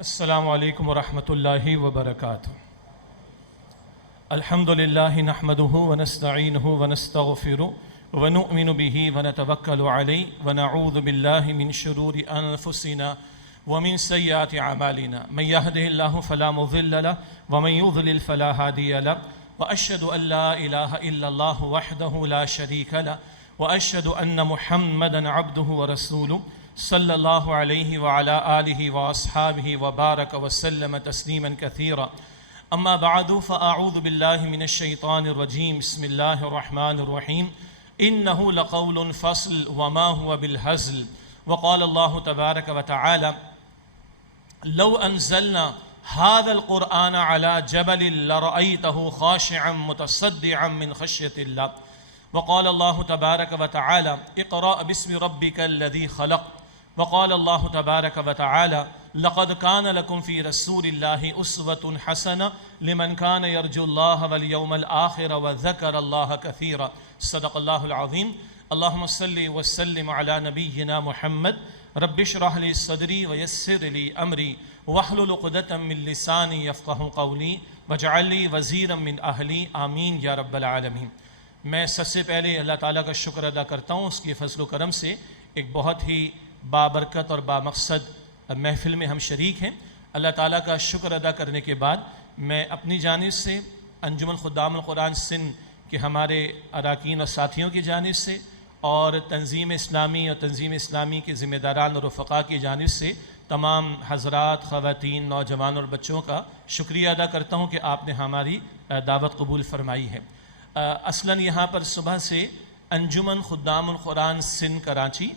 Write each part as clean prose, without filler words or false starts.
السلام علیکم ورحمۃ اللہ وبرکاتہ۔ الحمد للہ نحمده ونستعینه ونستغفره ونؤمن به ونتوکل علیہ ونعوذ باللہ من شرور انفسنا ومن سیئات اعمالنا من يهده الله فلا مضل له ومن يضلل فلا هادي له واشهد ان لا اله الا الله وحده لا شريك له واشهد ان محمدا عبده ورسوله صلی اللہ علیہ وعلی آلہ واصحابہ وبارک وسلم تسلیما کثیرا اما بعد فاعوذ باللہ من الشیطان الرجیم بسم اللہ الرحمن الرحیم انہ لقول فصل وما هو بالہزل وقال اللہ تبارک وتعالی لو انزلنا هذا القرآن على جبل لرأيته خاشعا متصدعا من خشية الله وقال الله تبارك وتعالى اقرأ باسم ربك الذي خلق وقال الله تبارك وتعالى لقد كان لكم في رسول الله أسوة حسنة لمن كان يرجو الله واليوم الآخر وذكر الله كثيرا صدق الله العظيم اللهم صل وسلم على نبينا محمد رب اشرح لي صدري ويسر لي أمري واحلل عقدة من لساني يفقهوا قولي واجعل لي وزيرا من أهلي آمين يا رب العالمين۔ میں سب سے پہلے اللہ تعالیٰ کا شکر ادا کرتا ہوں اس کے فضل و کرم سے ایک بہت ہی بابرکت اور بامقصد محفل میں ہم شریک ہیں۔ اللہ تعالیٰ کا شکر ادا کرنے کے بعد میں اپنی جانب سے انجمن خدام القرآن سندھ کے ہمارے اراکین اور ساتھیوں کی جانب سے اور تنظیم اسلامی کے ذمہ داران اور رفقا کی جانب سے تمام حضرات، خواتین، نوجوان اور بچوں کا شکریہ ادا کرتا ہوں کہ آپ نے ہماری دعوت قبول فرمائی ہے۔ اصلاً یہاں پر صبح سے انجمن خدام القرآن سندھ کراچی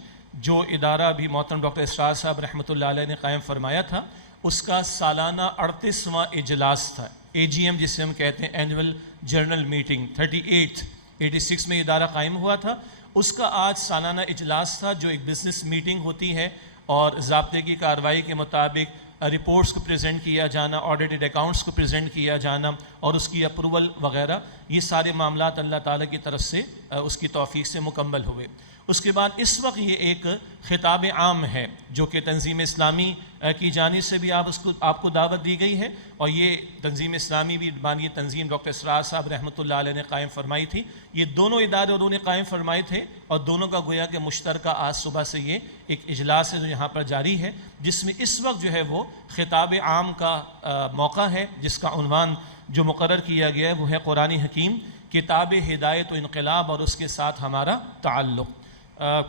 جو ادارہ بھی محترم ڈاکٹر اسرار صاحب رحمۃ اللہ علیہ نے قائم فرمایا تھا، اس کا سالانہ 38واں اجلاس تھا، AGM جسے ہم کہتے ہیں اینول جنرل میٹنگ 86 میں ادارہ قائم ہوا تھا۔ اس کا آج سالانہ اجلاس تھا جو ایک بزنس میٹنگ ہوتی ہے اور ضابطے کی کارروائی کے مطابق رپورٹس کو پریزنٹ کیا جانا، آڈیٹڈ اکاؤنٹس کو پریزنٹ کیا جانا اور اس کی اپروول وغیرہ، یہ سارے معاملات اللہ تعالیٰ کی طرف سے اس کی توفیق سے مکمل ہوئے۔ اس کے بعد اس وقت یہ ایک خطاب عام ہے جو کہ تنظیم اسلامی کی جانب سے بھی آپ کو دعوت دی گئی ہے اور یہ تنظیم اسلامی بھی بانی تنظیم ڈاکٹر اسرار صاحب رحمۃ اللہ علیہ نے قائم فرمائی تھی۔ یہ دونوں ادارے انہوں نے قائم فرمائے تھے اور دونوں کا گویا کہ مشترکہ آج صبح سے یہ ایک اجلاس ہے جو یہاں پر جاری ہے، جس میں اس وقت جو ہے وہ خطاب عام کا موقع ہے، جس کا عنوان جو مقرر کیا گیا ہے وہ ہے قرآن حکیم، کتاب ہدایت و انقلاب اور اس کے ساتھ ہمارا تعلق۔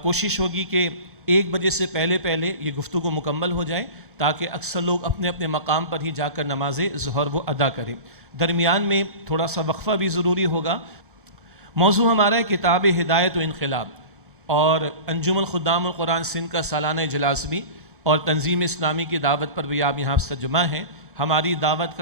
کوشش ہوگی کہ 1 بجے سے پہلے یہ گفتگو مکمل ہو جائے تاکہ اکثر لوگ اپنے اپنے مقام پر ہی جا کر نماز ظہر وہ ادا کریں۔ درمیان میں تھوڑا سا وقفہ بھی ضروری ہوگا۔ موضوع ہمارا ہے کتاب ہدایت و انقلاب اور انجمن خدام القرآن سندھ کا سالانہ اجلاس بھی اور تنظیم اسلامی کی دعوت پر بھی آپ یہاں سے جمع ہیں۔ ہماری دعوت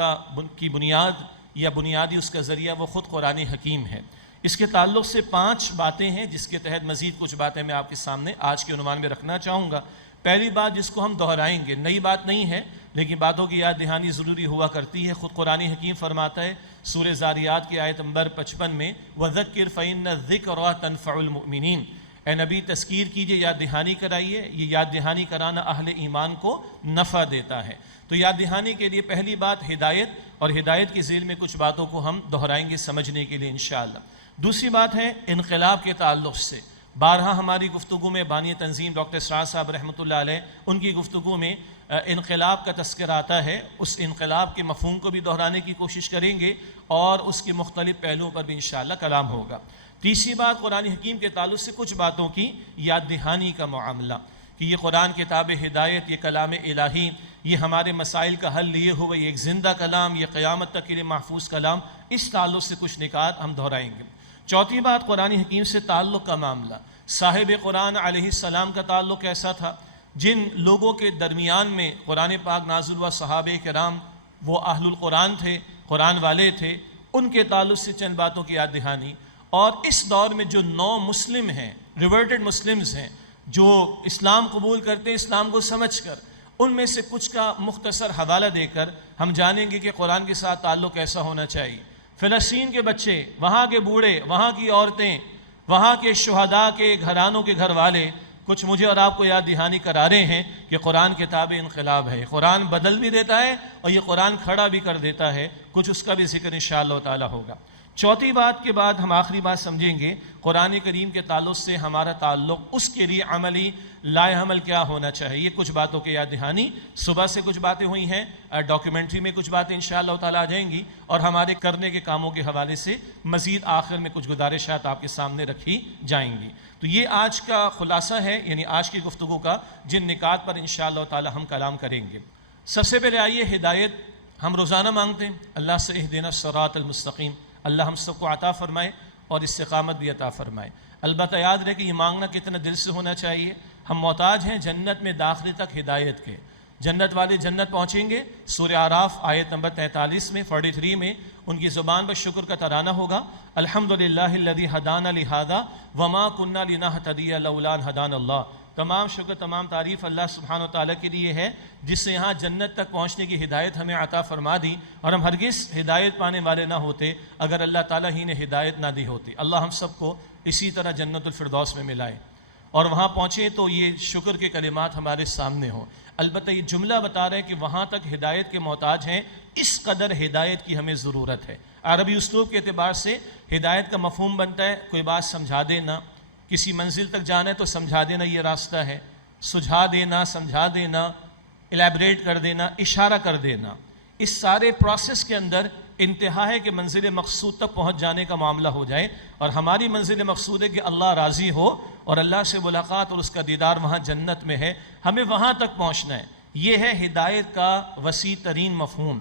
کی بنیاد یا بنیادی اس کا ذریعہ وہ خود قرآن حکیم ہے۔ اس کے تعلق سے 5 باتیں ہیں جس کے تحت مزید کچھ باتیں میں آپ کے سامنے آج کے عنوان میں رکھنا چاہوں گا۔ پہلی بات جس کو ہم دہرائیں گے، نئی بات نہیں ہے لیکن باتوں کی یاد دہانی ضروری ہوا کرتی ہے۔ خود قرآن حکیم فرماتا ہے سورہ زاریات کی آیت نمبر 55 میں وَذَكِّرْ فَإِنَّ الذِّكْرَىٰ تَنفَعُ الْمُؤْمِنِينَ، اے نبی تذکیر کیجئے، یاد دہانی کرائیے، یہ یاد دہانی کرانا اہل ایمان کو نفع دیتا ہے۔ تو یاد دہانی کے لیے پہلی بات ہدایت، اور ہدایت کے ذیل میں کچھ باتوں کو ہم دہرائیں گے سمجھنے کے لیے انشاءاللہ۔ دوسری بات ہے انقلاب کے تعلق سے، بارہا ہماری گفتگو میں بانی تنظیم ڈاکٹر اسرار صاحب رحمۃ اللہ علیہ ان کی گفتگو میں انقلاب کا تذکرہ آتا ہے۔ اس انقلاب کے مفہوم کو بھی دہرانے کی کوشش کریں گے اور اس کے مختلف پہلوؤں پر بھی انشاءاللہ کلام ہوگا۔ تیسری بات قرآن حکیم کے تعلق سے کچھ باتوں کی یاد دہانی کا معاملہ کہ یہ قرآن کتاب ہدایت، یہ کلام الہی، یہ ہمارے مسائل کا حل لیے ہوئے یہ ایک زندہ کلام، یہ قیامت تک کے لیے محفوظ کلام، اس تعلق سے کچھ نکات ہم دہرائیں گے۔ چوتھی بات قرآن حکیم سے تعلق کا معاملہ، صاحب قرآن علیہ السلام کا تعلق کیسا تھا، جن لوگوں کے درمیان میں قرآن پاک نازل ہوا صحابہ کرام وہ اہل القرآن تھے، قرآن والے تھے، ان کے تعلق سے چند باتوں کی یاد دہانی، اور اس دور میں جو نو مسلم ہیں، ریورٹڈ مسلمز ہیں، جو اسلام قبول کرتے ہیں اسلام کو سمجھ کر، ان میں سے کچھ کا مختصر حوالہ دے کر ہم جانیں گے کہ قرآن کے ساتھ تعلق کیسا ہونا چاہیے۔ فلسطین کے بچے، وہاں کے بوڑھے، وہاں کی عورتیں، وہاں کے شہداء کے گھرانوں کے گھر والے کچھ مجھے اور آپ کو یاد دہانی کرا رہے ہیں کہ قرآن کتاب انقلاب ہے، قرآن بدل بھی دیتا ہے اور یہ قرآن کھڑا بھی کر دیتا ہے، کچھ اس کا بھی ذکر انشاءاللہ تعالی ہوگا۔ چوتھی بات کے بعد ہم آخری بات سمجھیں گے قرآن کریم کے تعلق سے ہمارا تعلق، اس کے لیے عملی لائے عمل کیا ہونا چاہیے۔ کچھ باتوں کے یاد دہانی، صبح سے کچھ باتیں ہوئی ہیں، ڈاکیومنٹری میں کچھ باتیں انشاءاللہ تعالی آ جائیں گی، اور ہمارے کرنے کے کاموں کے حوالے سے مزید آخر میں کچھ گزارشات آپ کے سامنے رکھی جائیں گی۔ تو یہ آج کا خلاصہ ہے، یعنی آج کی گفتگو کا، جن نکات پر انشاءاللہ تعالی ہم کلام کریں گے۔ سب سے پہلے آئیے، ہدایت ہم روزانہ مانگتے ہیں اللہ سے، اہدنا الصراط المستقیم، اللہ ہم سب کو عطا فرمائے اور استقامت بھی عطا فرمائے۔ البتہ یاد رہے کہ یہ مانگنا کتنا دل سے ہونا چاہیے۔ ہم محتاج ہیں جنت میں داخلے تک ہدایت کے۔ جنت والے جنت پہنچیں گے، سورہ اعراف آیت نمبر 43 میں 43 میں ان کی زبان پر شکر کا ترانہ ہوگا، الحمدللہ الذی ہدانا لہذا وما کننا لنہتدی لولا ان ہدانا اللہ۔ تمام شکر، تمام تعریف اللہ سبحانہ وتعالیٰ کے لیے ہے جس نے یہاں جنت تک پہنچنے کی ہدایت ہمیں عطا فرما دی، اور ہم ہرگز ہدایت پانے والے نہ ہوتے اگر اللہ تعالیٰ ہی نے ہدایت نہ دی ہوتی۔ اللہ ہم سب کو اسی طرح جنت الفردوس میں ملائے اور وہاں پہنچے تو یہ شکر کے کلمات ہمارے سامنے ہوں۔ البتہ یہ جملہ بتا رہے کہ وہاں تک ہدایت کے محتاج ہیں، اس قدر ہدایت کی ہمیں ضرورت ہے۔ عربی اسلوب کے اعتبار سے ہدایت کا مفہوم بنتا ہے کوئی بات سمجھا دینا، کسی منزل تک جانا ہے تو سمجھا دینا یہ راستہ ہے، سجھا دینا، سمجھا دینا، الیبریٹ کر دینا، اشارہ کر دینا۔ اس سارے پروسیس کے اندر انتہا ہے کہ منزل مقصود تک پہنچ جانے کا معاملہ ہو جائے، اور ہماری منزل مقصود ہے کہ اللہ راضی ہو اور اللہ سے ملاقات اور اس کا دیدار وہاں جنت میں ہے، ہمیں وہاں تک پہنچنا ہے۔ یہ ہے ہدایت کا وسیع ترین مفہوم،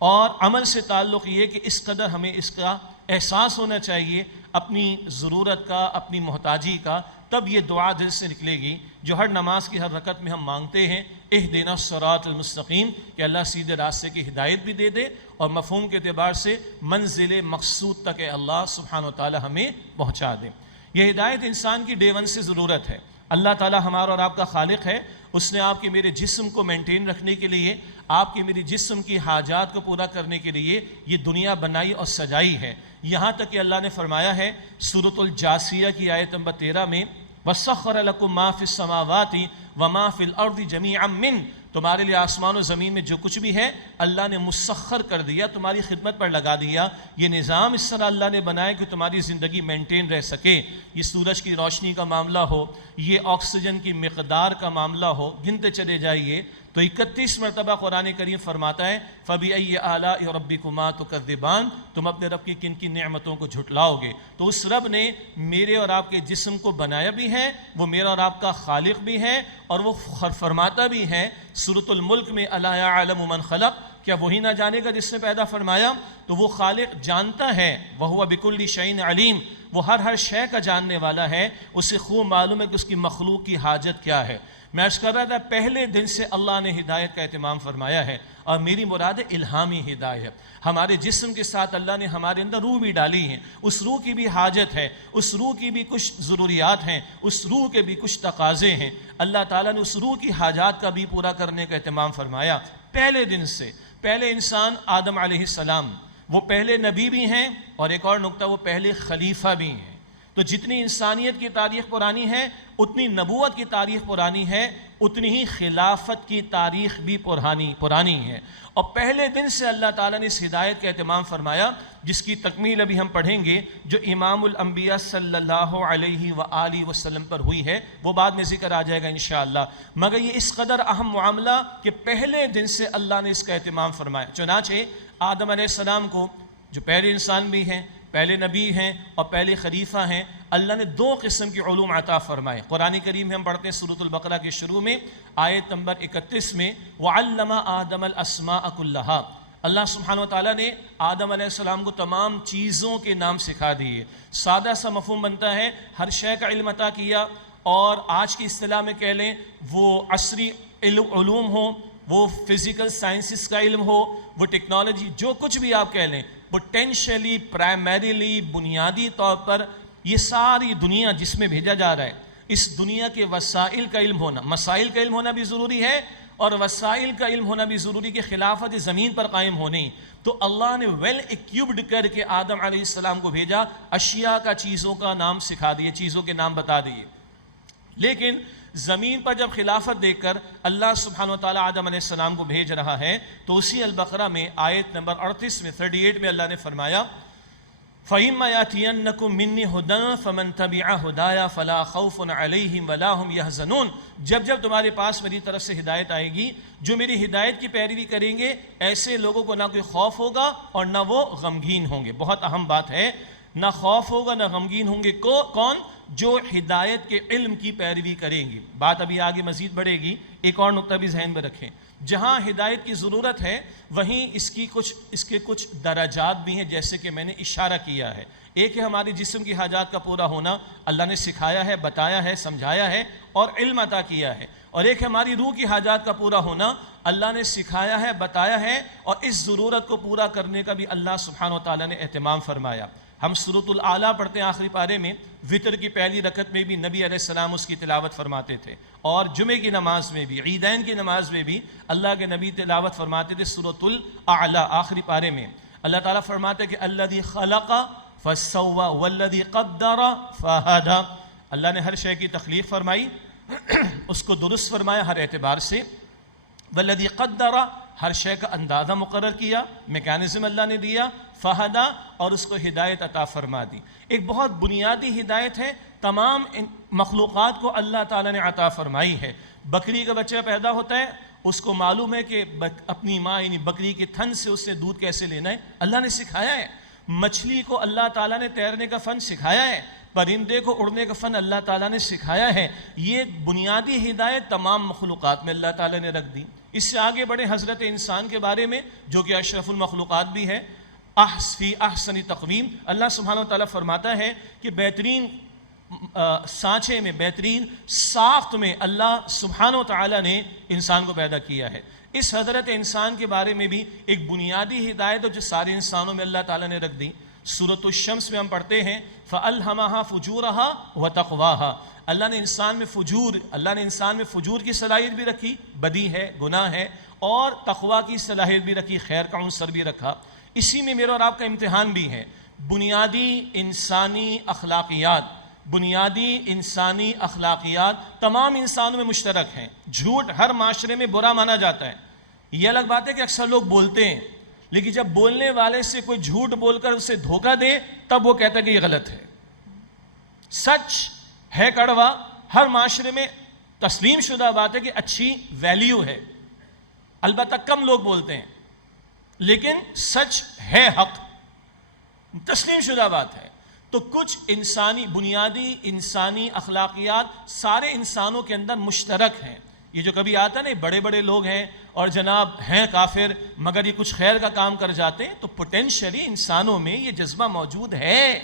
اور عمل سے تعلق یہ کہ اس قدر ہمیں اس کا احساس ہونا چاہیے اپنی ضرورت کا، اپنی محتاجی کا، تب یہ دعا دل سے نکلے گی جو ہر نماز کی ہر رکعت میں ہم مانگتے ہیں، اہدنا الصراط المستقیم، کہ اللہ سیدھے راستے کی ہدایت بھی دے دے اور مفہوم کے اعتبار سے منزل مقصود تک اللہ سبحانہ و تعالی ہمیں پہنچا دے۔ یہ ہدایت انسان کی ڈے ون سے ضرورت ہے۔ اللہ تعالی ہمارا اور آپ کا خالق ہے، اس نے آپ کے میرے جسم کو مینٹین رکھنے کے لیے، آپ کے میری جسم کی حاجات کو پورا کرنے کے لیے یہ دنیا بنائی اور سجائی ہے۔ یہاں تک کہ اللہ نے فرمایا ہے سورۃ الجاثیہ کی آیت نمبر 13 میں، وَسَخَّرَ لَكُم مَّا فِي السَّمَاوَاتِ وَمَا فِي الْأَرْضِ جَمِيعًا مِّنْهُ، تمہارے لیے آسمان و زمین میں جو کچھ بھی ہے اللہ نے مسخر کر دیا، تمہاری خدمت پر لگا دیا۔ یہ نظام اس طرح اللہ نے بنایا کہ تمہاری زندگی مینٹین رہ سکے۔ یہ سورج کی روشنی کا معاملہ ہو، یہ آکسیجن کی مقدار کا معاملہ ہو، گنتے چلے جائیے تو 31 مرتبہ قرآن کریم فرماتا ہے فَبِأَيِّ آلَاءِ رَبِّكُمَا تُكَذِّبَانِ، تم اپنے رب کی کن کن نعمتوں کو جھٹلاؤ گے۔ تو اس رب نے میرے اور آپ کے جسم کو بنایا بھی ہے، وہ میرا اور آپ کا خالق بھی ہے، اور وہ فرماتا بھی ہے سورۃ الملک میں اَلَا يَعْلَمُ مَنْ خَلَقَ، کیا وہی نہ جانے گا جس نے پیدا فرمایا؟ تو وہ خالق جانتا ہے، وَهُوَ بِكُلِّ شَيْءٍ عَلِيمٌ، وہ ہر شے کا جاننے والا ہے، اسے خوب معلوم ہے کہ اس کی مخلوق کی حاجت کیا ہے۔ میں عرض کر رہا تھا پہلے دن سے اللہ نے ہدایت کا اہتمام فرمایا ہے، اور میری مراد الہامی ہدایت۔ ہمارے جسم کے ساتھ اللہ نے ہمارے اندر روح بھی ڈالی ہے، اس روح کی بھی حاجت ہے، اس روح کی بھی کچھ ضروریات ہیں، اس روح کے بھی کچھ تقاضے ہیں۔ اللہ تعالیٰ نے اس روح کی حاجات کا بھی پورا کرنے کا اہتمام فرمایا پہلے دن سے۔ پہلے انسان آدم علیہ السلام، وہ پہلے نبی بھی ہیں، اور ایک اور نقطہ، وہ پہلے خلیفہ بھی ہیں۔ تو جتنی انسانیت کی تاریخ پرانی ہے اتنی نبوت کی تاریخ پرانی ہے، اتنی ہی خلافت کی تاریخ بھی پرانی ہے۔ اور پہلے دن سے اللہ تعالیٰ نے اس ہدایت کا اہتمام فرمایا، جس کی تکمیل ابھی ہم پڑھیں گے، جو امام الانبیاء صلی اللہ علیہ وآلہ وسلم پر ہوئی ہے، وہ بعد میں ذکر آ جائے گا انشاءاللہ۔ مگر یہ اس قدر اہم معاملہ کہ پہلے دن سے اللہ نے اس کا اہتمام فرمایا۔ چنانچہ آدم علیہ السلام کو، جو پہلے انسان بھی ہیں، پہلے نبی ہیں اور پہلے خلیفہ ہیں، اللہ نے 2 قسم کی علوم عطا فرمائے۔ قرآن کریم میں ہم پڑھتے ہیں سورۃ البقرہ کے شروع میں آیت نمبر 31 میں، وَعَلَّمَ آدَمَ الْأَسْمَاءَ كُلَّهَا، اللہ سبحانہ وتعالیٰ نے آدم علیہ السلام کو تمام چیزوں کے نام سکھا دیے۔ سادہ سا مفہوم بنتا ہے، ہر شے کا علم عطا کیا، اور آج کی اصطلاح میں کہہ لیں وہ عصری علوم ہو، وہ فزیکل سائنسز کا علم ہو، وہ ٹیکنالوجی، جو کچھ بھی آپ کہہ لیں، پوٹینشلی، پرائمریلی، بنیادی طور پر یہ ساری دنیا جس میں بھیجا جا رہا ہے، اس دنیا کے وسائل کا علم ہونا، مسائل کا علم ہونا بھی ضروری ہے، اور وسائل کا علم ہونا بھی ضروری کہ خلافت زمین پر قائم ہونی۔ تو اللہ نے ویل ایکیوبڈ کر کے آدم علیہ السلام کو بھیجا، اشیاء کا، چیزوں کا نام سکھا دیے، چیزوں کے نام بتا دیے۔ لیکن زمین پر جب خلافت دے کر اللہ سبحانہ وتعالی آدم علیہ السلام کو بھیج رہا ہے تو اسی البقرہ میں آیت نمبر 38 میں 38 میں اللہ نے فرمایا فَإِمَّا يَأْتِيَنَّكُم مِّنِّي هُدًى فَمَن تَبِعَ هُدَايَ فَلَا خَوْفٌ عَلَيْهِمْ وَلَا هُمْ يَحْزَنُونَ جب تمہارے پاس میری طرف سے ہدایت آئے گی، جو میری ہدایت کی پیروی کریں گے ایسے لوگوں کو نہ کوئی خوف ہوگا اور نہ وہ غمگین ہوں گے۔ بہت اہم بات ہے، نہ خوف ہوگا نہ غمگین ہوں گے کون؟ جو ہدایت کے علم کی پیروی کریں گے۔ بات ابھی آگے مزید بڑھے گی، ایک اور نقطہ بھی ذہن میں رکھیں، جہاں ہدایت کی ضرورت ہے وہیں اس کے کچھ درجات بھی ہیں، جیسے کہ میں نے اشارہ کیا ہے۔ ایک ہے ہماری جسم کی حاجات کا پورا ہونا، اللہ نے سکھایا ہے، بتایا ہے، سمجھایا ہے اور علم عطا کیا ہے، اور ایک ہے ہماری روح کی حاجات کا پورا ہونا، اللہ نے سکھایا ہے، بتایا ہے، اور اس ضرورت کو پورا کرنے کا بھی اللہ سبحانہ وتعالی نے اہتمام فرمایا۔ ہم سورۃ الاعلیٰ پڑھتے ہیں آخری پارے میں، وطر کی پہلی رکعت میں بھی نبی علیہ السلام اس کی تلاوت فرماتے تھے، اور جمعے کی نماز میں بھی، عیدین کی نماز میں بھی اللہ کے نبی تلاوت فرماتے تھے سورۃ الاعلیٰ آخری پارے میں۔ اللہ تعالیٰ فرماتے کہ الذی خلق فسوى والذی قدر فہدی، اللہ نے ہر شے کی تخلیق فرمائی، اس کو درست فرمایا ہر اعتبار سے، والذی قدر، ہر شے کا اندازہ مقرر کیا، میکانزم اللہ نے دیا، فہدا، اور اس کو ہدایت عطا فرما دی۔ ایک بہت بنیادی ہدایت ہے، تمام مخلوقات کو اللہ تعالیٰ نے عطا فرمائی ہے۔ بکری کا بچہ پیدا ہوتا ہے، اس کو معلوم ہے کہ اپنی ماں یعنی بکری کے تھن سے اس سے دودھ کیسے لینا ہے، اللہ نے سکھایا ہے۔ مچھلی کو اللہ تعالیٰ نے تیرنے کا فن سکھایا ہے، پرندے کو اڑنے کا فن اللہ تعالیٰ نے سکھایا ہے۔ یہ بنیادی ہدایت تمام مخلوقات میں اللہ تعالیٰ نے رکھ دی۔ اس سے آگے بڑھے حضرت انسان کے بارے میں، جو کہ اشرف المخلوقات بھی ہے، فی احسن تقویم، اللہ سبحانہ وتعالیٰ فرماتا ہے کہ بہترین سانچے میں، بہترین ساخت میں اللہ سبحانہ وتعالیٰ نے انسان کو پیدا کیا ہے۔ اس حضرت انسان کے بارے میں بھی ایک بنیادی ہدایت جو سارے انسانوں میں اللہ تعالیٰ نے رکھ دی۔ سورۃ الشمس میں ہم پڑھتے ہیں فَأَلْهَمَهَا فُجُورَهَا وَتَقْوَاهَا، اللہ نے انسان میں فجور کی صلاحیت بھی رکھی، بدی ہے، گناہ ہے، اور تقویٰ کی صلاحیت بھی رکھی، خیر کا عنصر بھی رکھا۔ اسی میں میرا اور آپ کا امتحان بھی ہے۔ بنیادی انسانی اخلاقیات تمام انسانوں میں مشترک ہیں۔ جھوٹ ہر معاشرے میں برا مانا جاتا ہے، یہ الگ بات ہے کہ اکثر لوگ بولتے ہیں، لیکن جب بولنے والے سے کوئی جھوٹ بول کر اسے دھوکہ دے تب وہ کہتا ہے کہ یہ غلط ہے۔ سچ ہے کڑوا، ہر معاشرے میں تسلیم شدہ بات ہے کہ اچھی ویلیو ہے، البتہ کم لوگ بولتے ہیں، لیکن سچ ہے، حق تسلیم شدہ بات ہے۔ تو کچھ بنیادی انسانی اخلاقیات سارے انسانوں کے اندر مشترک ہیں۔ یہ جو کبھی آتا ہے نا، بڑے بڑے لوگ ہیں اور جناب ہیں کافر مگر یہ کچھ خیر کا کام کر جاتے ہیں، تو پوٹینشلی انسانوں میں یہ جذبہ موجود ہے۔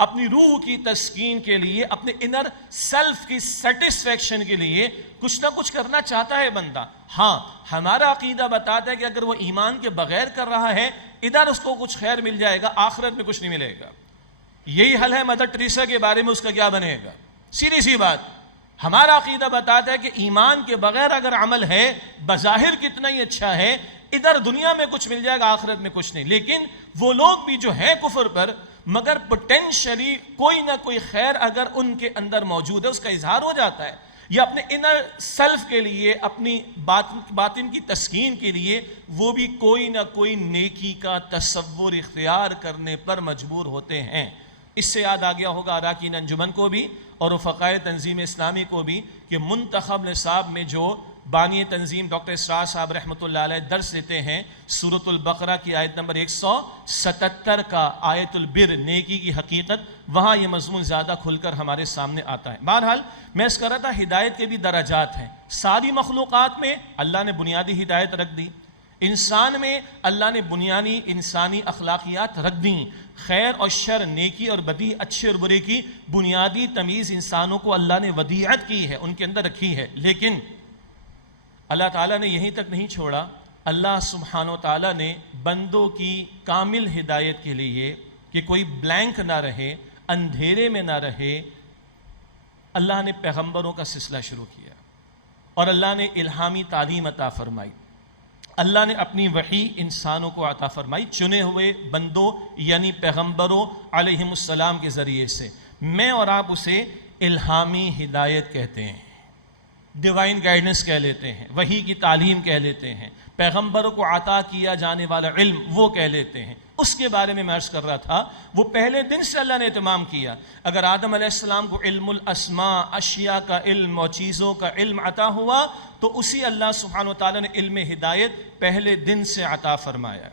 اپنی روح کی تسکین کے لیے، اپنے انر سیلف کی سیٹسفیکشن کے لیے کچھ نہ کچھ کرنا چاہتا ہے بندہ۔ ہاں، ہمارا عقیدہ بتاتا ہے کہ اگر وہ ایمان کے بغیر کر رہا ہے، ادھر اس کو کچھ خیر مل جائے گا، آخرت میں کچھ نہیں ملے گا۔ یہی حل ہے مدر ٹریسا کے بارے میں، اس کا کیا بنے گا؟ سیدھی سی بات، ہمارا عقیدہ بتاتا ہے کہ ایمان کے بغیر اگر عمل ہے، بظاہر کتنا ہی اچھا ہے، ادھر دنیا میں کچھ مل جائے گا، آخرت میں کچھ نہیں۔ لیکن وہ لوگ بھی جو ہیں کفر پر، مگر پوٹینشلی کوئی نہ کوئی خیر اگر ان کے اندر موجود ہے، اس کا اظہار ہو جاتا ہے، یا اپنے انر سیلف کے لیے، اپنی باطن کی تسکین کے لیے وہ بھی کوئی نہ کوئی نیکی کا تصور اختیار کرنے پر مجبور ہوتے ہیں۔ اس سے یاد آ گیا ہوگا اراکین انجمن کو بھی اور رفقائے تنظیم اسلامی کو بھی کہ منتخب نصاب میں جو بانی تنظیم ڈاکٹر اسرار صاحب رحمۃ اللہ علیہ درس دیتے ہیں، سورۃ البقرہ کی آیت نمبر 177 کا آیت البر، نیکی کی حقیقت، وہاں یہ مضمون زیادہ کھل کر ہمارے سامنے آتا ہے۔ بہرحال میں اس کر رہا تھا، ہدایت کے بھی درجات ہیں۔ ساری مخلوقات میں اللہ نے بنیادی ہدایت رکھ دی، انسان میں اللہ نے بنیادی انسانی اخلاقیات رکھ دیں، خیر اور شر، نیکی اور بدی، اچھے اور برے کی بنیادی تمیز انسانوں کو اللہ نے ودیعت کی ہے، ان کے اندر رکھی ہے۔ لیکن اللہ تعالیٰ نے یہیں تک نہیں چھوڑا، اللہ سبحانہ وتعالیٰ نے بندوں کی کامل ہدایت کے لیے کہ کوئی بلینک نہ رہے، اندھیرے میں نہ رہے، اللہ نے پیغمبروں کا سلسلہ شروع کیا اور اللہ نے الہامی تعلیم عطا فرمائی۔ اللہ نے اپنی وحی انسانوں کو عطا فرمائی، چنے ہوئے بندوں یعنی پیغمبروں علیہم السلام کے ذریعے سے۔ میں اور آپ اسے الہامی ہدایت کہتے ہیں، ڈیوائن گائیڈنس کہہ لیتے ہیں، وحی کی تعلیم کہہ لیتے ہیں، پیغمبروں کو عطا کیا جانے والا علم وہ کہہ لیتے ہیں. اس کے بارے میں عرض کر رہا تھا، وہ پہلے دن سے اللہ نے اہتمام کیا. اگر آدم علیہ السلام کو علم الاسماء، اشیاء کا علم اور چیزوں کا علم عطا ہوا، تو اسی اللہ سبحانہ و تعالیٰ نے علم ہدایت پہلے دن سے عطا فرمایا.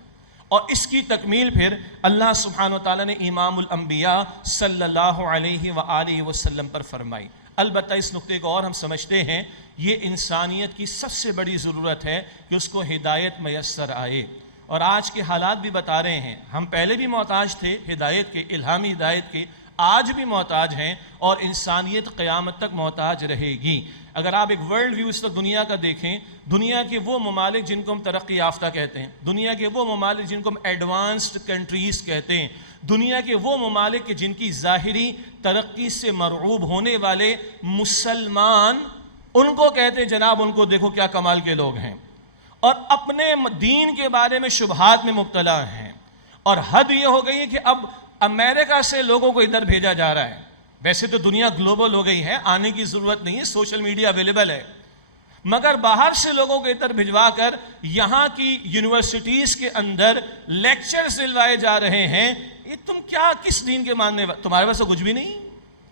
اور اس کی تکمیل پھر اللہ سبحانہ و تعالیٰ نے امام الانبیاء صلی اللہ علیہ وآلہ وسلم پر فرمائی. البتہ اس نقطے کو اور ہم سمجھتے ہیں، یہ انسانیت کی سب سے بڑی ضرورت ہے کہ اس کو ہدایت میسر آئے. اور آج کے حالات بھی بتا رہے ہیں، ہم پہلے بھی محتاج تھے ہدایت کے، الہامی ہدایت کے، آج بھی محتاج ہیں، اور انسانیت قیامت تک محتاج رہے گی. اگر آپ ایک ورلڈ ویو اس وقت دنیا کا دیکھیں، دنیا کے وہ ممالک جن کو ہم ترقی یافتہ کہتے ہیں، دنیا کے وہ ممالک جن کو ہم ایڈوانسڈ کنٹریز کہتے ہیں، دنیا کے وہ ممالک جن کی ظاہری ترقی سے مرعوب ہونے والے مسلمان، ان کو کہتے ہیں جناب ان کو دیکھو کیا کمال کے لوگ ہیں، اور اپنے دین کے بارے میں شبہات میں مبتلا ہیں. اور حد یہ ہو گئی ہے کہ اب امریکہ سے لوگوں کو ادھر بھیجا جا رہا ہے. ویسے تو دنیا گلوبل ہو گئی ہے، آنے کی ضرورت نہیں ہے، سوشل میڈیا اویلیبل ہے، مگر باہر سے لوگوں کو ادھر بھجوا کر یہاں کی یونیورسٹیز کے اندر لیکچرز دلوائے جا رہے ہیں. یہ تم کیا کس دین کے ماننے والے، تمہارے پاس تو کچھ بھی نہیں.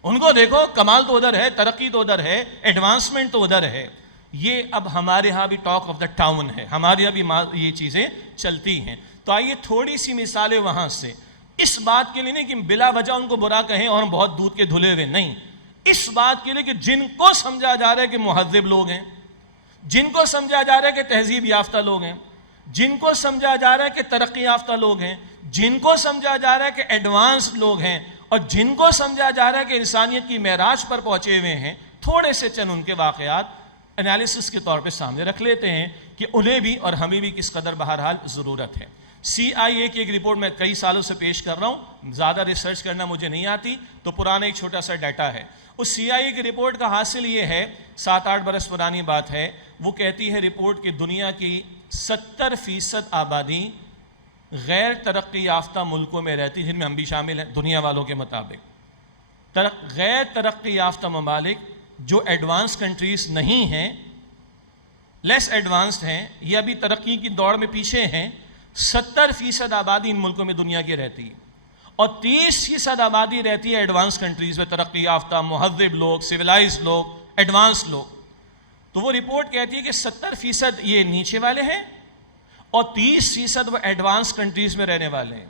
ان کو دیکھو کمال تو ادھر ہے، ترقی تو ادھر ہے، ایڈوانسمنٹ تو ادھر ہے. یہ اب ہمارے ہاں بھی ٹاک آف دا ٹاؤن ہے، ہمارے یہاں بھی یہ چیزیں چلتی ہیں. تو آئیے تھوڑی سی مثالیں وہاں سے، اس بات کے لیے نہیں کہ بلا وجہ ان کو برا کہیں اور ہم بہت دودھ کے دھلے ہوئے، نہیں، اس بات کے لیے کہ جن کو سمجھا جا رہا ہے کہ مہذب لوگ ہیں، جن کو سمجھا جا رہا ہے کہ تہذیب یافتہ لوگ ہیں، جن کو سمجھا جا رہا ہے کہ ترقی یافتہ لوگ ہیں، جن کو سمجھا جا رہا ہے کہ ایڈوانس لوگ ہیں، اور جن کو سمجھا جا رہا ہے کہ انسانیت کی معراج پر پہنچے ہوئے ہیں، تھوڑے سے چند ان کے واقعات انالیسس کے طور پہ سامنے رکھ لیتے ہیں کہ انہیں بھی اور ہمیں بھی کس قدر بہرحال ضرورت ہے. CIA کی ایک رپورٹ میں کئی سالوں سے پیش کر رہا ہوں، زیادہ ریسرچ کرنا مجھے نہیں آتی، تو پرانا ایک چھوٹا سا ڈیٹا ہے. اس CIA کی رپورٹ کا حاصل یہ ہے، 7-8 برس پرانی بات ہے، وہ کہتی ہے رپورٹ کہ دنیا کی 70% آبادی غیر ترقی یافتہ ملکوں میں رہتی، جن میں ہم بھی شامل ہیں دنیا والوں کے مطابق. غیر ترقی یافتہ ممالک جو ایڈوانس کنٹریز نہیں ہیں، لیس ایڈوانسڈ ہیں، یا ابھی ترقی کی دوڑ میں پیچھے ہیں، 70% آبادی ان ملکوں میں دنیا کی رہتی ہے، اور 30% آبادی رہتی ہے ایڈوانس کنٹریز میں، ترقی یافتہ مہذب لوگ، سویلائز لوگ، ایڈوانس لوگ. تو وہ رپورٹ کہتی ہے کہ 70% یہ نیچے والے ہیں اور 30% وہ ایڈوانس کنٹریز میں رہنے والے ہیں.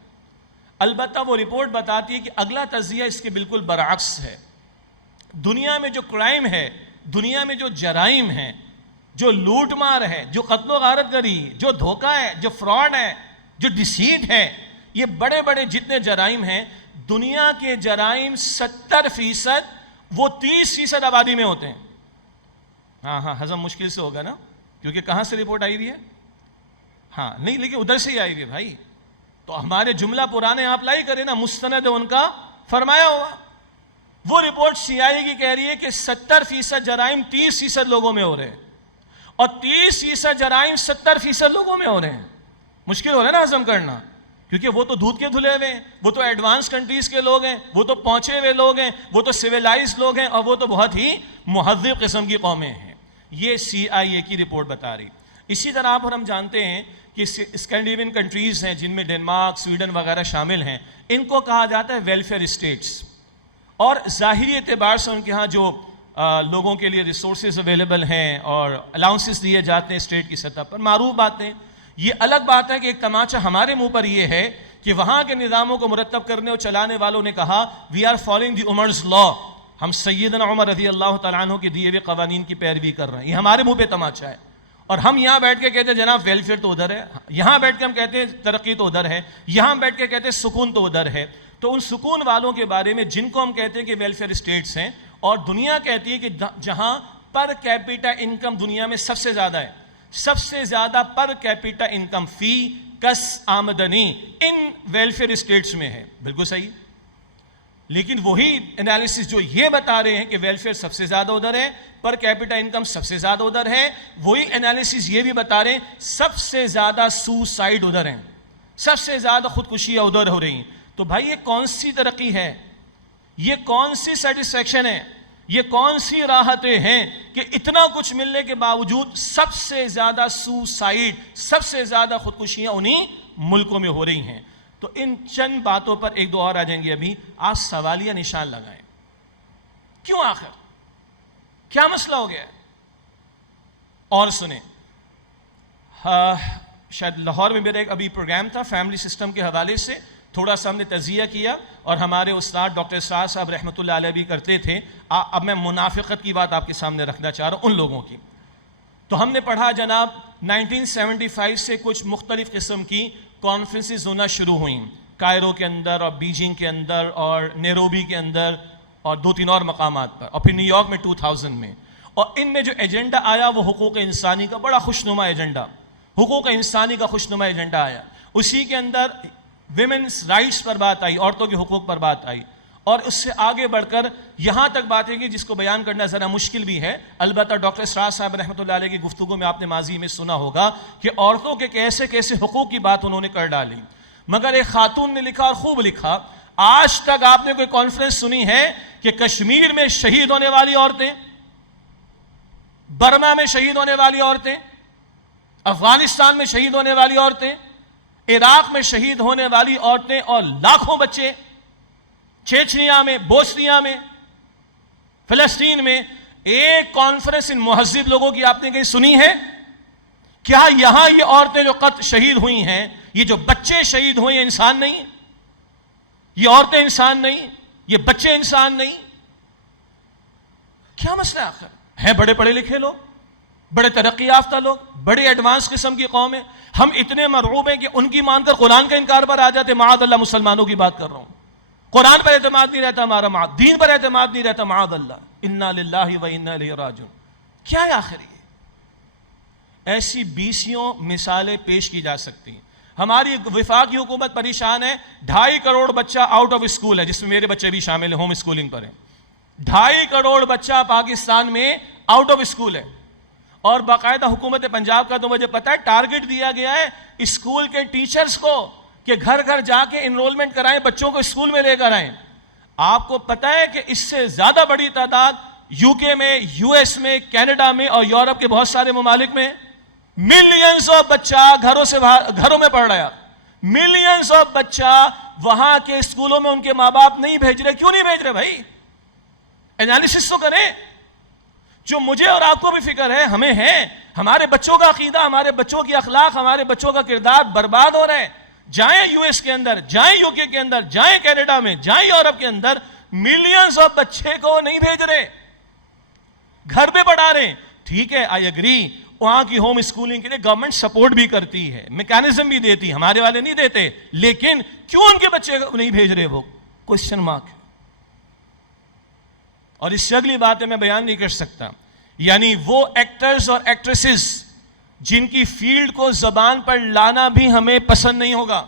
البتہ وہ رپورٹ بتاتی ہے کہ اگلا تجزیہ اس کے بالکل برعکس ہے. دنیا میں جو کرائم ہے، دنیا میں جو جرائم ہیں، جو لوٹ مار ہے، جو قتل و غارت گری، جو دھوکہ ہے، جو فراڈ ہے، جو ڈیسیٹ ہے، یہ بڑے بڑے جتنے جرائم ہیں، دنیا کے جرائم 70% وہ 30% آبادی میں ہوتے ہیں. ہاں ہضم مشکل سے ہوگا نا، کیونکہ کہاں سے رپورٹ آئی ہوئی ہے؟ ہاں نہیں، لیکن ادھر سے ہی آئی ہوئی ہے بھائی. تو ہمارے جملہ پرانے آپ لائی کریں نا، مستند ان کا فرمایا ہوا. وہ رپورٹ CIA کی کہہ رہی ہے کہ 70% جرائم 30% لوگوں میں ہو رہے ہیں، اور 30% جرائم 70% لوگوں میں ہو رہے ہیں. مشکل ہو رہا ہے نا ہضم کرنا، کیونکہ وہ تو دودھ کے دھلے ہوئے ہیں، وہ تو ایڈوانس کنٹریز کے لوگ ہیں، وہ تو پہنچے ہوئے لوگ ہیں، وہ تو سویلائز لوگ ہیں، اور وہ تو بہت ہی مہذب قسم کی قومیں ہیں. یہ CIA کی رپورٹ بتا رہی. اسی طرح پر ہم جانتے ہیں کہ اسکینڈینیوین کنٹریز ہیں جن میں ڈنمارک، سویڈن وغیرہ شامل ہیں، ان کو کہا جاتا ہے ویلفیئر اسٹیٹس، اور ظاہری اعتبار سے ان کے ہاں جو لوگوں کے لیے ریسورسز اویلیبل ہیں اور الاؤنسز دیے جاتے ہیں اسٹیٹ کی سطح پر، معروف باتیں. یہ الگ بات ہے کہ ایک تماچا ہمارے منہ پر یہ ہے کہ وہاں کے نظاموں کو مرتب کرنے اور چلانے والوں نے کہا وی آر فالوئنگ دی عمر's لا، ہم سیدنا عمر رضی اللہ تعالیٰ عنہ کے دیے ہوئے قوانین کی پیروی کر رہے ہیں. یہ ہمارے منہ پہ تماچا ہے، اور ہم یہاں بیٹھ کے کہتے ہیں جناب ویلفیئر تو ادھر ہے، یہاں بیٹھ کے ہم کہتے ہیں ترقی تو ادھر ہے، یہاں بیٹھ کے کہتے ہیں سکون تو ادھر ہے. تو ان سکون والوں کے بارے میں جن کو ہم کہتے ہیں کہ ویلفیئر اسٹیٹس ہیں، اور دنیا کہتی ہے کہ جہاں پر کیپیٹا انکم دنیا میں سب سے زیادہ ہے، سب سے زیادہ پر کیپیٹا انکم فی کس آمدنی ان ویلفیئر اسٹیٹس میں ہے. بالکل صحیح. لیکن وہی انالیسس جو یہ بتا رہے ہیں کہ ویلفیئر سب سے زیادہ ادھر ہے، پر کیپیٹا انکم سب سے زیادہ ادھر ہے، وہی انالیسس یہ بھی بتا رہے ہیں سب سے زیادہ سوسائڈ ادھر ہیں، سب سے زیادہ خودکشیاں ادھر ہو رہی ہیں. تو بھائی یہ کون سی ترقی ہے، یہ کون سی سیٹسفیکشن ہے یہ کون سی راحتیں ہیں کہ اتنا کچھ ملنے کے باوجود سب سے زیادہ سوسائڈ، سب سے زیادہ خودکشیاں انہی ملکوں میں ہو رہی ہیں. تو ان چند باتوں پر ایک دو اور آ جائیں گے ابھی. آپ سوالیہ نشان لگائیں. کیوں آخر کیا مسئلہ ہو گیا ہے؟ اور سنیں، شاید لاہور میں میرا ایک ابھی پروگرام تھا فیملی سسٹم کے حوالے سے، تھوڑا سا ہم نے تجزیہ کیا اور ہمارے استاد ڈاکٹر اسرار صاحب رحمۃ اللہ علیہ بھی کرتے تھے. اب میں منافقت کی بات آپ کے سامنے رکھنا چاہ رہا ہوں ان لوگوں کی. تو ہم نے پڑھا جناب 1975 سے کچھ مختلف قسم کی کانفرنسز ہونا شروع ہوئیں، کائرو کے اندر اور بیجنگ کے اندر اور نیروبی کے اندر اور 2-3 اور مقامات پر، اور پھر نیو یارک میں 2000 میں. اور ان میں جو ایجنڈا آیا وہ حقوق انسانی کا بڑا خوشنما ایجنڈا، حقوق انسانی کا خوشنما ایجنڈا آیا. اسی کے اندر ویمنس رائٹس پر بات آئی، عورتوں کے حقوق پر بات آئی، اور اس سے آگے بڑھ کر یہاں تک باتیں کی جس کو بیان کرنا ذرا مشکل بھی ہے. البتہ ڈاکٹر اسرار صاحب رحمۃ اللہ علیہ کی گفتگو میں آپ نے ماضی میں سنا ہوگا کہ عورتوں کے کیسے کیسے حقوق کی بات انہوں نے کر ڈالی. مگر ایک خاتون نے لکھا اور خوب لکھا، آج تک آپ نے کوئی کانفرنس سنی ہے کہ کشمیر میں شہید ہونے والی عورتیں، برما میں شہید ہونے والی عورتیں، افغانستان میں شہید ہونے والی عورتیں، عراق میں شہید ہونے والی عورتیں اور لاکھوں بچے، چیچنیا میں، بوسنیا میں، فلسطین میں، ایک کانفرنس ان مہذب لوگوں کی آپ نے کہیں سنی ہے؟ کیا یہاں یہ عورتیں جو قتل شہید ہوئی ہیں، یہ جو بچے شہید ہوئے، انسان نہیں؟ یہ عورتیں انسان نہیں؟ یہ بچے انسان نہیں؟ کیا مسئلہ ہے آخر؟ ہیں بڑے پڑھے لکھے لوگ، بڑے ترقی یافتہ لوگ، بڑے ایڈوانس قسم کی قوم ہے، ہم اتنے مرعوب ہیں کہ ان کی مان کر قرآن کا انکار پر آ جاتے. معاذ اللہ، مسلمانوں کی بات کر رہا ہوں. قرآن پر اعتماد نہیں رہتا ہمارا، دین پر اعتماد نہیں رہتا. معاذ اللہ، انا للہ و انا الیہ راجعون. کیا ہے آخر یہ؟ ایسی 20 مثالیں پیش کی جا سکتی ہیں. ہماری وفاقی حکومت پریشان ہے، 2.5 کروڑ بچہ آؤٹ آف اسکول ہے، جس میں میرے بچے بھی شامل ہیں، ہوم اسکولنگ پر ہیں. 2.5 کروڑ بچہ پاکستان میں آؤٹ آف اسکول ہے. اور باقاعدہ حکومت پنجاب کا تو مجھے پتا ہے ٹارگٹ دیا گیا ہے اسکول کے ٹیچرز کو کہ گھر گھر جا کے انرولمنٹ کرائیں، بچوں کو اسکول میں لے کر آئیں. آپ کو پتا ہے کہ اس سے زیادہ بڑی تعداد یو کے میں، یو ایس میں، کینیڈا میں اور یورپ کے بہت سارے ممالک میں ملینز آف بچہ گھروں میں پڑھ رہا ہے. ملینز آف بچہ وہاں کے اسکولوں میں ان کے ماں باپ نہیں بھیج رہے. کیوں نہیں بھیج رہے بھائی؟ انالیسس تو کریں. جو مجھے اور آپ کو بھی فکر ہے، ہمیں ہے، ہمارے بچوں کا عقیدہ، ہمارے بچوں کی اخلاق، ہمارے بچوں کا کردار برباد ہو رہے ہیں. جائیں یو ایس کے اندر، جائیں یو کے اندر، جائیں کینیڈا میں، جائیں یورپ کے اندر، ملینز آف بچے کو نہیں بھیج رہے، گھر پہ پڑھا رہے ہیں. ٹھیک ہے، آئی اگری، وہاں کی ہوم اسکولنگ کے لیے گورنمنٹ سپورٹ بھی کرتی ہے، میکانزم بھی دیتی، ہمارے والے نہیں دیتے. لیکن کیوں ان کے بچے نہیں بھیج رہے؟ وہ کوشچن مارک ہے. اور اس سے اگلی باتیں میں بیان نہیں کر سکتا. یعنی وہ ایکٹرز اور ایکٹریسز جن کی فیلڈ کو زبان پر لانا بھی ہمیں پسند نہیں ہوگا،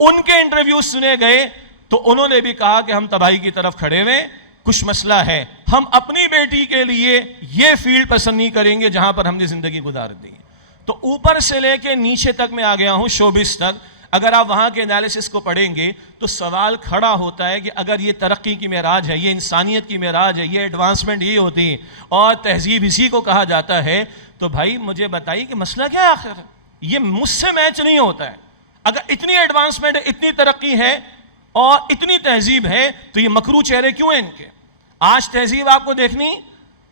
ان کے انٹرویو سنے گئے تو انہوں نے بھی کہا کہ ہم تباہی کی طرف کھڑے ہوئے، کچھ مسئلہ ہے، ہم اپنی بیٹی کے لیے یہ فیلڈ پسند نہیں کریں گے جہاں پر ہم نے زندگی گزار دی. تو اوپر سے لے کے نیچے تک میں آ گیا ہوں، شوبز تک. اگر آپ وہاں کے انالیسس کو پڑھیں گے تو سوال کھڑا ہوتا ہے کہ اگر یہ ترقی کی معراج ہے، یہ انسانیت کی معراج ہے، یہ ایڈوانسمنٹ یہ ہوتی ہے اور تہذیب اسی کو کہا جاتا ہے، تو بھائی مجھے بتائیے کہ مسئلہ کیا ہے آخر؟ یہ مجھ سے میچ نہیں ہوتا ہے. اگر اتنی ایڈوانسمنٹ ہے، اتنی ترقی ہے اور اتنی تہذیب ہے تو یہ مکروہ چہرے کیوں ہیں ان کے؟ آج تہذیب آپ کو دیکھنی،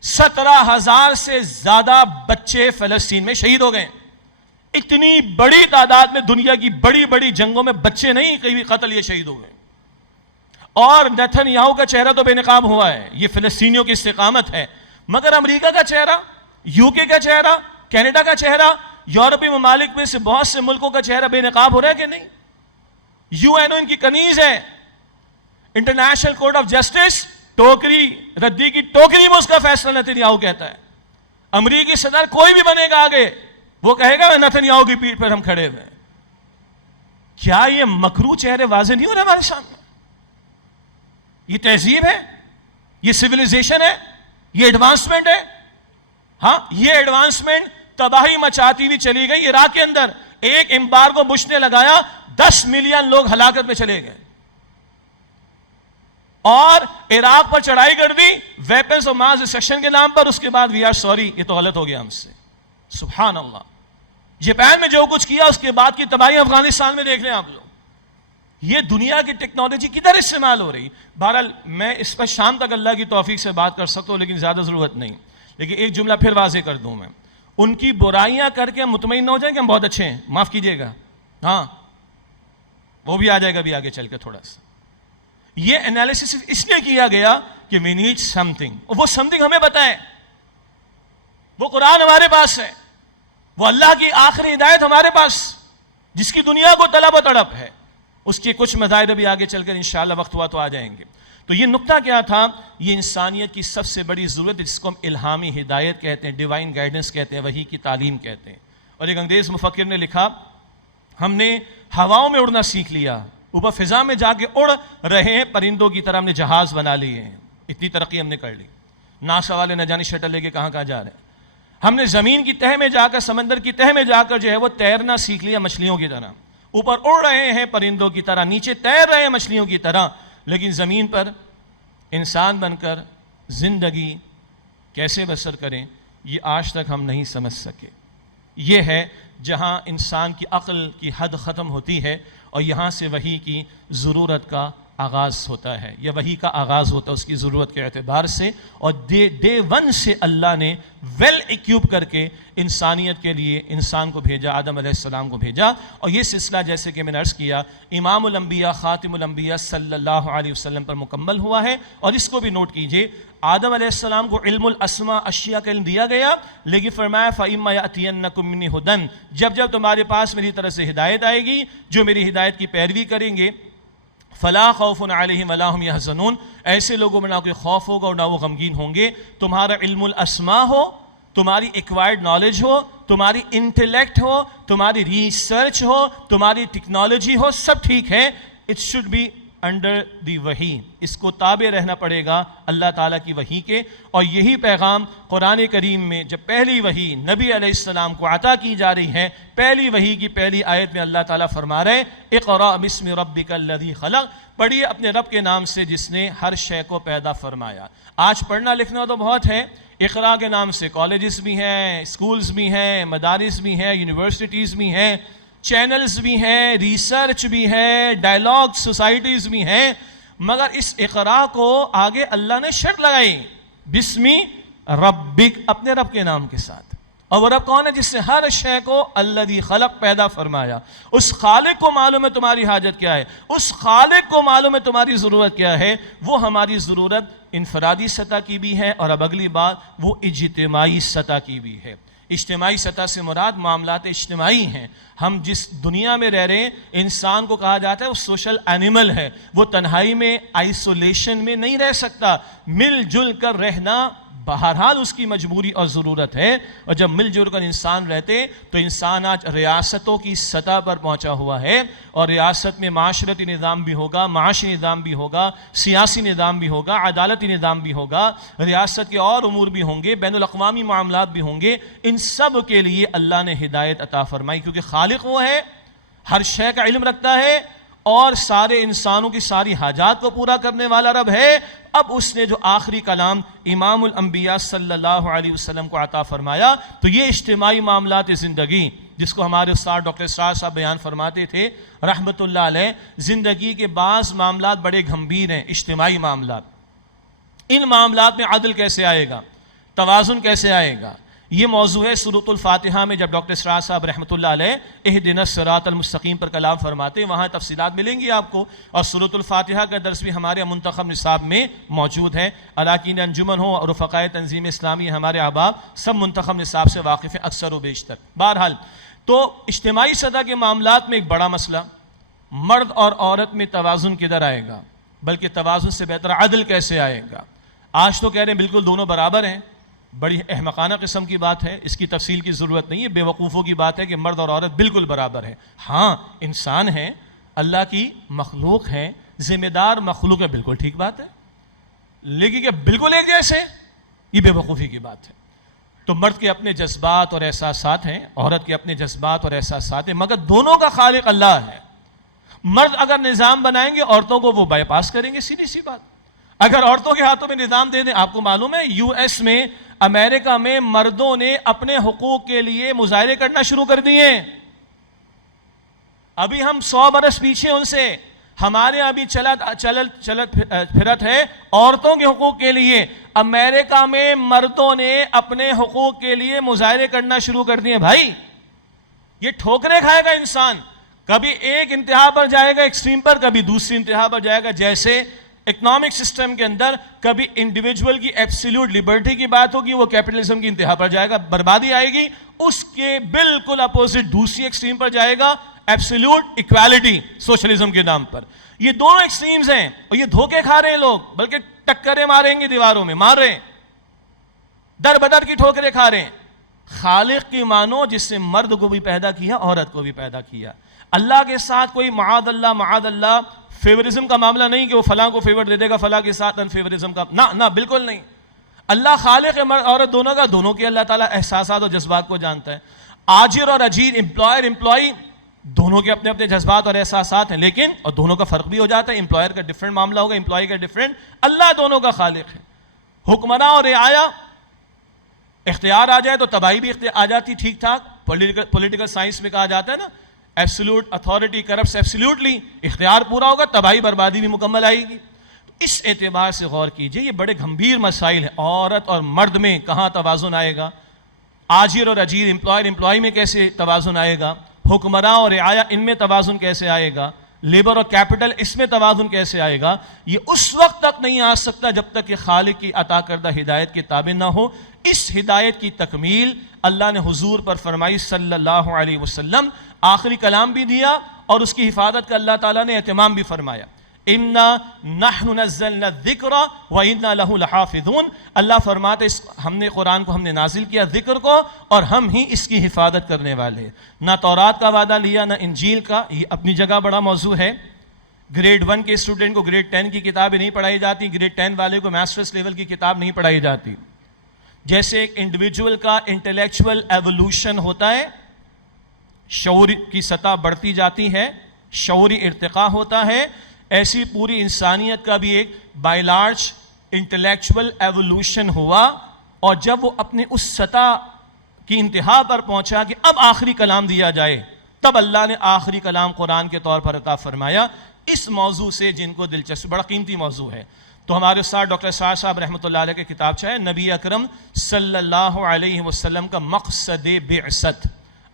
17,000 سے زیادہ بچے فلسطین میں شہید ہو گئے. اتنی بڑی تعداد میں دنیا کی بڑی بڑی جنگوں میں بچے نہیں کئی قتل یہ شہید ہو گئے. اور نیتن یاہو کا چہرہ تو بے نقاب ہوا ہے، یہ فلسطینیوں کی استقامت ہے. مگر امریکہ کا چہرہ، یو کے کا چہرہ، کینیڈا کا چہرہ، یورپی ممالک میں سے بہت سے ملکوں کا چہرہ بے نقاب ہو رہا ہے کہ نہیں؟ یو این او ان کی کنیز ہے. انٹرنیشنل کورٹ آف جسٹس ٹوکری ردی کی ٹوکری میں اس کا فیصلہ نیتن یاہو کہتا ہے. امریکی صدر کوئی بھی بنے گا آگے، وہ کہے گا نیتن یاہو کی پیٹھ پر ہم کھڑے ہوئے. کیا یہ مکروہ چہرے واضح نہیں ہو رہے ہمارے سامنے؟ یہ تہذیب ہے، یہ سویلائزیشن ہے، یہ ایڈوانسمنٹ ہے. ہاں، یہ ایڈوانسمنٹ تباہی مچاتی ہوئی چلی گئی. عراق کے اندر ایک امبارگو بش نے لگایا، 10 ملین لوگ ہلاکت میں چلے گئے. اور عراق پر چڑھائی کر دی ویپنز اور ماس ڈسٹرکشن کے نام پر. اس کے بعد وی آر سوری، یہ تو غلط ہو گیا ہم سے. سبحان اللہ. جاپان میں جو کچھ کیا اس کے بعد کی تباہی افغانستان میں دیکھ لیں آپ لوگ. یہ دنیا کی ٹیکنالوجی کدھر استعمال ہو رہی. بہرحال میں اس پر شام تک اللہ کی توفیق سے بات کر سکتا ہوں، لیکن زیادہ ضرورت نہیں. لیکن ایک جملہ پھر واضح کر دوں میں، ان کی برائیاں کر کے ہم مطمئن نہ ہو جائیں کہ ہم بہت اچھے ہیں، معاف کیجئے گا. ہاں وہ بھی آ جائے گا بھی آگے چل کے تھوڑا سا. یہ انالیسس اس لیے کیا گیا کہ we need something، وہ something ہمیں بتائیں. وہ قرآن ہمارے پاس ہے، وہ اللہ کی آخری ہدایت ہمارے پاس، جس کی دنیا کو طلب و تڑپ ہے. اس کے کچھ مظاہر بھی آگے چل کر انشاءاللہ وقت ہوا تو آ جائیں گے. تو یہ نقطہ کیا تھا؟ یہ انسانیت کی سب سے بڑی ضرورت ہے، جس کو ہم الہامی ہدایت کہتے ہیں، ڈیوائن گائیڈنس کہتے ہیں، وحی کی تعلیم کہتے ہیں. اور ایک انگریز مفکر نے لکھا، ہم نے ہواؤں میں اڑنا سیکھ لیا، اوپر فضا میں جا کے اڑ رہے ہیں پرندوں کی طرح. ہم نے جہاز بنا لیے ہیں، اتنی ترقی ہم نے کر لی. ناسا والے نہ جانے شٹل لے کے کہاں کہاں جا رہے ہیں. ہم نے زمین کی تہہ میں جا کر، سمندر کی تہہ میں جا کر جو ہے وہ تیرنا سیکھ لیا مچھلیوں کی طرح. اوپر اڑ رہے ہیں پرندوں کی طرح، نیچے تیر رہے ہیں مچھلیوں کی طرح. لیکن زمین پر انسان بن کر زندگی کیسے بسر کریں، یہ آج تک ہم نہیں سمجھ سکے. یہ ہے جہاں انسان کی عقل کی حد ختم ہوتی ہے اور یہاں سے وحی کی ضرورت کا آغاز ہوتا ہے، یا وحی کا آغاز ہوتا ہے اس کی ضرورت کے اعتبار سے. اور ڈے ون سے اللہ نے ویل ایکیوپ کر کے انسانیت کے لیے انسان کو بھیجا، آدم علیہ السلام کو بھیجا. اور یہ سلسلہ جیسے کہ میں نے عرض کیا امام الانبیاء خاتم الانبیاء صلی اللہ علیہ وسلم پر مکمل ہوا ہے. اور اس کو بھی نوٹ کیجئے، آدم علیہ السلام کو علم الاسماء اشیاء کا علم دیا گیا، لیکن فرمایا فَإِمَّا يَأْتِيَنَّكُم مِّنِّي هُدًى، جب تمہارے پاس میری طرف سے ہدایت آئے گی، جو میری ہدایت کی پیروی کریں گے، فلا خوف علیہم ولا هم يحزنون، ایسے لوگوں میں نہ کوئی خوف ہوگا اور نہ وہ غمگین ہوں گے. تمہارا علم الاسماء ہو، تمہاری ایکوائرڈ نالج ہو، تمہاری انٹلیکٹ ہو، تمہاری ریسرچ ہو، تمہاری ٹیکنالوجی ہو، سب ٹھیک ہے. It should be under the وحی، اس کو تابع رہنا پڑے گا اللہ تعالیٰ کی وحی کے. اور یہی پیغام قرآن کریم میں جب پہلی وحی نبی علیہ السلام کو عطا کی جا رہی ہے، پہلی وحی کی پہلی آیت میں اللہ تعالیٰ فرما رہے اقرأ بسم ربک الذی خلق، پڑھیے اپنے رب کے نام سے جس نے ہر شے کو پیدا فرمایا. آج پڑھنا لکھنا تو بہت ہے، اقرا کے نام سے کالجز بھی ہیں، اسکولز بھی ہیں، مدارس بھی ہیں، یونیورسٹیز بھی ہیں، چینلز بھی ہیں، ریسرچ بھی ہے، ڈائلاگ سوسائٹیز بھی ہیں. مگر اس اقرا کو آگے اللہ نے شرط لگائی، بسمی ربک، اپنے رب کے نام کے ساتھ. اور وہ رب کون ہے؟ جس نے ہر شے کو الذی خلق پیدا فرمایا. اس خالق کو معلوم ہے تمہاری حاجت کیا ہے، اس خالق کو معلوم ہے تمہاری ضرورت کیا ہے. وہ ہماری ضرورت انفرادی سطح کی بھی ہے، اور اب اگلی بات وہ اجتماعی سطح کی بھی ہے. اجتماعی سطح سے مراد معاملات اجتماعی ہیں. ہم جس دنیا میں رہ رہے ہیں، انسان کو کہا جاتا ہے وہ سوشل اینیمل ہے، وہ تنہائی میں آئسولیشن میں نہیں رہ سکتا. مل جل کر رہنا بہرحال اس کی مجبوری اور ضرورت ہے. اور جب مل جل کر انسان رہتے تو انسان آج ریاستوں کی سطح پر پہنچا ہوا ہے. اور ریاست میں معاشرتی نظام بھی ہوگا، معاشی نظام بھی ہوگا، سیاسی نظام بھی ہوگا، عدالتی نظام بھی ہوگا، ریاست کے اور امور بھی ہوں گے، بین الاقوامی معاملات بھی ہوں گے. ان سب کے لیے اللہ نے ہدایت عطا فرمائی، کیونکہ خالق وہ ہے، ہر شے کا علم رکھتا ہے اور سارے انسانوں کی ساری حاجات کو پورا کرنے والا رب ہے. اب اس نے جو آخری کلام امام الانبیاء صلی اللہ علیہ وسلم کو عطا فرمایا، تو یہ اجتماعی معاملات زندگی، جس کو ہمارے استاد ڈاکٹر اسرار صاحب بیان فرماتے تھے رحمت اللہ علیہ، زندگی کے بعض معاملات بڑے گھمبیر ہیں، اجتماعی معاملات. ان معاملات میں عدل کیسے آئے گا، توازن کیسے آئے گا، یہ موضوع ہے سورۃ الفاتحہ میں. جب ڈاکٹر اسرار صاحب رحمۃ اللہ علیہ اہدنا الصراط المستقیم پر کلام فرماتے ہیں، وہاں تفصیلات ملیں گی آپ کو. اور سورۃ الفاتحہ کا درس بھی ہمارے منتخب نصاب میں موجود ہے. اراکین انجمن ہو اور رفقائے تنظیم اسلامی، ہمارے احباب سب منتخب نصاب سے واقف ہیں اکثر و بیشتر. بہرحال تو اجتماعی سطح کے معاملات میں ایک بڑا مسئلہ، مرد اور عورت میں توازن کدھر آئے گا، بلکہ توازن سے بہتر عدل کیسے آئے گا. آج تو کہہ رہے ہیں بالکل دونوں برابر ہیں. بڑی احمقانہ قسم کی بات ہے، اس کی تفصیل کی ضرورت نہیں ہے. بے وقوفوں کی بات ہے کہ مرد اور عورت بالکل برابر ہیں. ہاں انسان ہیں، اللہ کی مخلوق ہیں، ذمہ دار مخلوق ہے، بالکل ٹھیک بات ہے. لیکن کہ بالکل ایک جیسے، یہ بے وقوفی کی بات ہے. تو مرد کے اپنے جذبات اور احساسات ہیں، عورت کے اپنے جذبات اور احساسات ہیں، مگر دونوں کا خالق اللہ ہے. مرد اگر نظام بنائیں گے عورتوں کو وہ بائی پاس کریں گے، سیدھی سی بات. اگر عورتوں کے ہاتھوں میں نظام دے دیں. آپ کو معلوم ہے یو ایس میں، امریکہ میں مردوں نے اپنے حقوق کے لیے مظاہرے کرنا شروع کر دیے. ابھی ہم 100 برس پیچھے ان سے. ہمارے ابھی چلت پھرت ہے عورتوں کے حقوق کے لیے. امریکہ میں مردوں نے اپنے حقوق کے لیے مظاہرے کرنا شروع کر دیے. بھائی یہ ٹھوکریں کھائے گا انسان، کبھی ایک انتہا پر جائے گا ایکسٹریم پر، کبھی دوسری انتہا پر جائے گا. جیسے اکنامک سسٹم کے اندر کبھی انڈیویجول کی ایبسلیوٹ لبرٹی کی بات ہوگی، وہ کیپٹلزم کی انتہا پر جائے گا، بربادی آئے گی. اس کے بالکل اپوزٹ دوسری ایکسٹریم پر جائے گا، ایبسلیوٹ ایکوالٹی سوشلزم کے نام پر. یہ دونوں ایکسٹریمز ہیں اور یہ دھوکے کھا رہے ہیں لوگ، بلکہ ٹکریں ماریں گے دیواروں میں، مار رہے ہیں، در بدر کی ٹھوکریں کھا رہے ہیں. خالق کی مانو جس سے مرد کو بھی پیدا کیا، عورت کو بھی پیدا کیا. اللہ کے ساتھ کوئی معاذ اللہ فیورزم کا معاملہ نہیں کہ وہ فلاں کو فیور دے دے گا، فلاں کے ساتھ انفیورزم کا، نہ بالکل نہیں. اللہ خالق مرد عورت دونوں کا، دونوں کے اللہ تعالیٰ احساسات اور جذبات کو جانتا ہے. آجر اور اجیر، امپلائر امپلائی، دونوں کے اپنے اپنے جذبات اور احساسات ہیں، لیکن اور دونوں کا فرق بھی ہو جاتا ہے. امپلائر کا ڈفرینٹ معاملہ ہوگا، امپلائی کا ڈفرینٹ. اللہ دونوں کا خالق ہے. حکمراں اور رعایا، اختیار آ جائے تو تباہی بھی آ جاتی ٹھیک ٹھاک. پولیٹیکل سائنس میں کہا جاتا ہے نا، ایبسولوٹ اتھارٹی کرپٹس ایبسولوٹلی. اختیار پورا ہوگا، تباہی بربادی بھی مکمل آئے گی. تو اس اعتبار سے غور کیجئے، یہ بڑے گھمبیر مسائل ہیں. عورت اور مرد میں کہاں توازن آئے گا؟ آجر اور اجیر، امپلائر امپلائی میں کیسے توازن آئے گا؟ حکمراں اور رعایا، ان میں توازن کیسے آئے گا؟ لیبر اور کیپٹل، اس میں توازن کیسے آئے گا؟ یہ اس وقت تک نہیں آ سکتا جب تک کہ خالق کی عطا کردہ ہدایت کے تابع نہ ہو. اس ہدایت کی تکمیل اللہ نے حضور پر فرمائی صلی اللہ علیہ وسلم. آخری کلام بھی دیا اور اس کی حفاظت کا اللہ تعالیٰ نے اہتمام بھی فرمایا. اِنَّا نَحْنُ نَزَّلْنَا الذِّكْرَ وَإِنَّا لَهُ لَحَافِظُونَ. اللہ فرماتے ہم نے قرآن کو ہم نے نازل کیا، ذکر کو، اور ہم ہی اس کی حفاظت کرنے والے. نہ تورات کا وعدہ لیا نہ انجیل کا. یہ اپنی جگہ بڑا موضوع ہے. گریڈ 1 کے اسٹوڈنٹ کو گریڈ 10 کی کتابیں نہیں پڑھائی جاتی، گریڈ 10 والے کو ماسٹرس لیول کی کتاب نہیں پڑھائی جاتی. جیسے ایک انڈیویجول کا انٹلیکچول ایولوشن ہوتا ہے، شعور کی سطح بڑھتی جاتی ہے، شعوری ارتقاء ہوتا ہے، ایسی پوری انسانیت کا بھی ایک بائی لارج انٹلیکچول ایولوشن ہوا. اور جب وہ اپنے اس سطح کی انتہا پر پہنچا کہ اب آخری کلام دیا جائے، تب اللہ نے آخری کلام قرآن کے طور پر عطا فرمایا. اس موضوع سے جن کو دلچسپ، بڑا قیمتی موضوع ہے، تو ہمارے استاد ڈاکٹر سعد صاحب رحمۃ اللہ علیہ کے کتاب چاہے نبی اکرم صلی اللہ علیہ وسلم کا مقصد بعثت،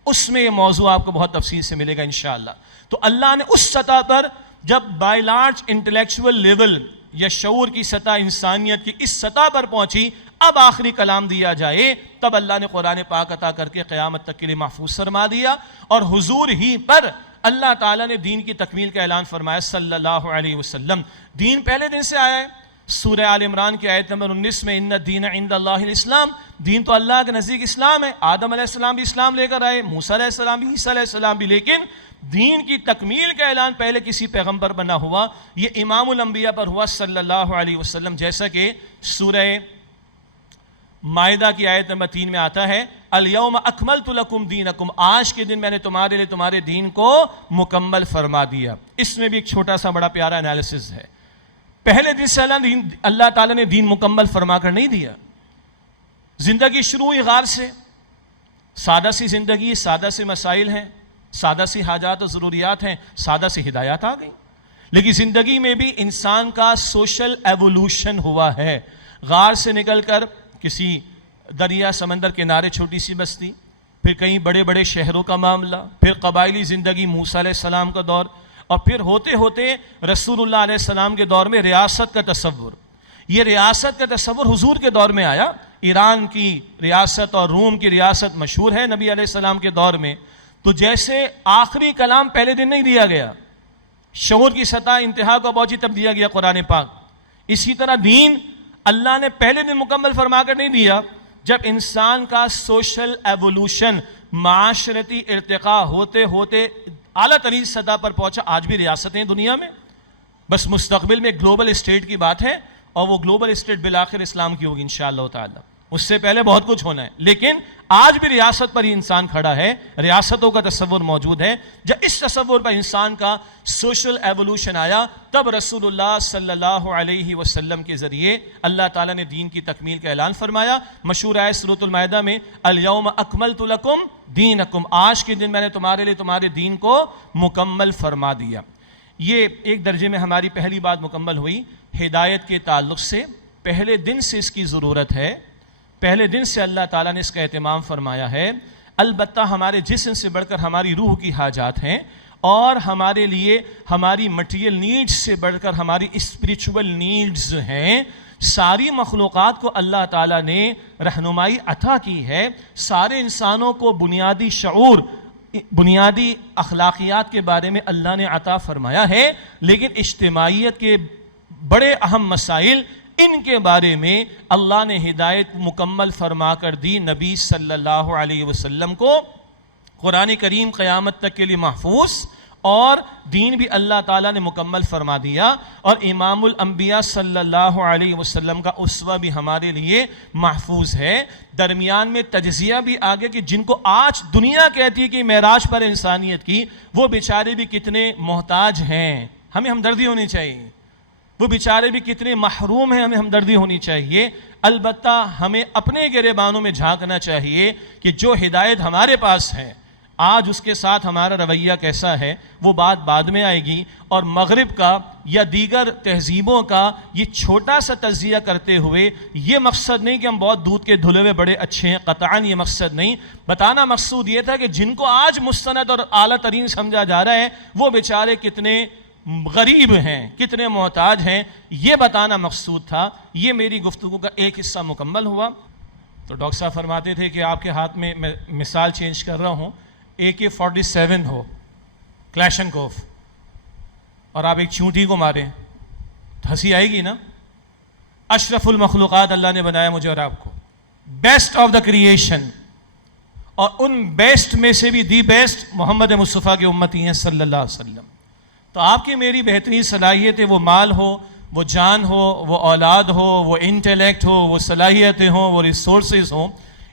اس میں یہ موضوع آپ کو بہت تفصیل سے ملے گا انشاءاللہ. تو اللہ نے اس سطح پر جب بائی لارج انٹلیکچول لیول یا شعور کی سطح انسانیت کی اس سطح پر پہنچی، اب آخری کلام دیا جائے، تب اللہ نے قرآن پاک عطا کر کے قیامت تک کے لیے محفوظ فرما دیا. اور حضور ہی پر اللہ تعالیٰ نے دین کی تکمیل کا اعلان فرمایا صلی اللہ علیہ وسلم. دین پہلے دن سے آیا ہے. سورہ آل عمران کی آیت نمبر 19 میں ان الدین عند اللہ الاسلام، دین تو اللہ کے نزدیک اسلام ہے. آدم علیہ السلام بھی اسلام لے کر آئے، موسیٰ علیہ السلام بھی، عیسیٰ علیہ السلام بھی، لیکن دین کی تکمیل کا اعلان پہلے کسی پیغمبر پر نہ ہوا، یہ امام الانبیاء پر ہوا صلی اللہ علیہ وسلم. جیسا کہ سورہ مائدہ کی آیت نمبر 3 میں آتا ہے، الیوم اکملت لکم دینکم، آج کے دن میں نے تمہارے لیے تمہارے دین کو مکمل فرما دیا. اس میں بھی ایک چھوٹا سا بڑا پیارا انالیسس ہے. پہلے دن سے اللہ تعالیٰ نے دین مکمل فرما کر نہیں دیا. زندگی شروع ہوئی غار سے، سادہ سی زندگی، سادہ سے مسائل ہیں، سادہ سی حاجات و ضروریات ہیں، سادہ سی ہدایات آ گئی. لیکن زندگی میں بھی انسان کا سوشل ایوولوشن ہوا ہے. غار سے نکل کر کسی دریا سمندر کنارے چھوٹی سی بستی، پھر کہیں بڑے بڑے شہروں کا معاملہ، پھر قبائلی زندگی، موسیٰ علیہ السلام کا دور، اور پھر ہوتے ہوتے رسول اللہ علیہ السلام کے دور میں ریاست کا تصور. یہ ریاست کا تصور حضور کے دور میں آیا. ایران کی ریاست اور روم کی ریاست مشہور ہے نبی علیہ السلام کے دور میں. تو جیسے آخری کلام پہلے دن نہیں دیا گیا، شعور کی سطح انتہا کو پہنچی تب دیا گیا قرآن پاک، اسی طرح دین اللہ نے پہلے دن مکمل فرما کر نہیں دیا. جب انسان کا سوشل ایوولوشن، معاشرتی ارتقاء ہوتے ہوتے اعلیٰ ترین سطح پر پہنچا. آج بھی ریاستیں دنیا میں، بس مستقبل میں گلوبل اسٹیٹ کی بات ہے، اور وہ گلوبل اسٹیٹ بالآخر اسلام کی ہوگی انشاءاللہ تعالی. اس سے پہلے بہت کچھ ہونا ہے، لیکن آج بھی ریاست پر ہی انسان کھڑا ہے، ریاستوں کا تصور موجود ہے۔ جب اس تصور پر انسان کا سوشل ایولوشن آیا، تب رسول اللہ صلی اللہ علیہ وسلم کے ذریعے اللہ تعالیٰ نے دین کی تکمیل کا اعلان فرمایا۔ مشہور آیت سورۃ المائدہ میں الیوم اکملت لکم دینکم، آج کے دن میں نے تمہارے لیے تمہارے دین کو مکمل فرما دیا۔ یہ ایک درجے میں ہماری پہلی بات مکمل ہوئی۔ ہدایت کے تعلق سے پہلے دن سے اس کی ضرورت ہے، پہلے دن سے اللہ تعالیٰ نے اس کا اہتمام فرمایا ہے۔ البتہ ہمارے جسم سے بڑھ کر ہماری روح کی حاجات ہیں، اور ہمارے لیے ہماری مٹیریل نیڈز سے بڑھ کر ہماری اسپریچول نیڈز ہیں۔ ساری مخلوقات کو اللہ تعالیٰ نے رہنمائی عطا کی ہے، سارے انسانوں کو بنیادی شعور، بنیادی اخلاقیات کے بارے میں اللہ نے عطا فرمایا ہے، لیکن اجتماعیت کے بڑے اہم مسائل، ان کے بارے میں اللہ نے ہدایت مکمل فرما کر دی نبی صلی اللہ علیہ وسلم کو۔ قرآن کریم قیامت تک کے لیے محفوظ، اور دین بھی اللہ تعالیٰ نے مکمل فرما دیا، اور امام الانبیاء صلی اللہ علیہ وسلم کا اسوہ بھی ہمارے لیے محفوظ ہے۔ درمیان میں تجزیہ بھی آگے کہ جن کو آج دنیا کہتی ہے کہ معراج پر انسانیت کی، وہ بیچارے بھی کتنے محتاج ہیں، ہمیں ہمدردی ہونی چاہیے۔ وہ بیچارے بھی کتنے محروم ہیں، ہمیں ہمدردی ہونی چاہیے۔ البتہ ہمیں اپنے گریبانوں میں جھانکنا چاہیے کہ جو ہدایت ہمارے پاس ہے آج، اس کے ساتھ ہمارا رویہ کیسا ہے، وہ بات بعد میں آئے گی۔ اور مغرب کا یا دیگر تہذیبوں کا یہ چھوٹا سا تجزیہ کرتے ہوئے یہ مقصد نہیں کہ ہم بہت دودھ کے دھلے ہوئے بڑے اچھے ہیں، قطعاً یہ مقصد نہیں۔ بتانا مقصود یہ تھا کہ جن کو آج مستند اور اعلیٰ ترین سمجھا جا رہا ہے، وہ بیچارے کتنے غریب ہیں، کتنے محتاج ہیں، یہ بتانا مقصود تھا۔ یہ میری گفتگو کا ایک حصہ مکمل ہوا۔ تو ڈاکٹر صاحب فرماتے تھے کہ آپ کے ہاتھ میں، میں مثال چینج کر رہا ہوں، AK-47 ہو، کلیشنکوف، اور آپ ایک چونٹی کو ماریں تو ہنسی آئے گی نا؟ اشرف المخلوقات اللہ نے بنایا مجھے اور آپ کو، بیسٹ آف دا کریشن، اور ان بیسٹ میں سے بھی دی بیسٹ محمد مصطفیٰ کے امتی ہیں صلی اللہ علیہ وسلم۔ تو آپ کی میری بہترین صلاحیت ہے، وہ مال ہو، وہ جان ہو، وہ اولاد ہو، وہ انٹیلیکٹ ہو، وہ صلاحیتیں ہوں، وہ ریسورسز ہوں،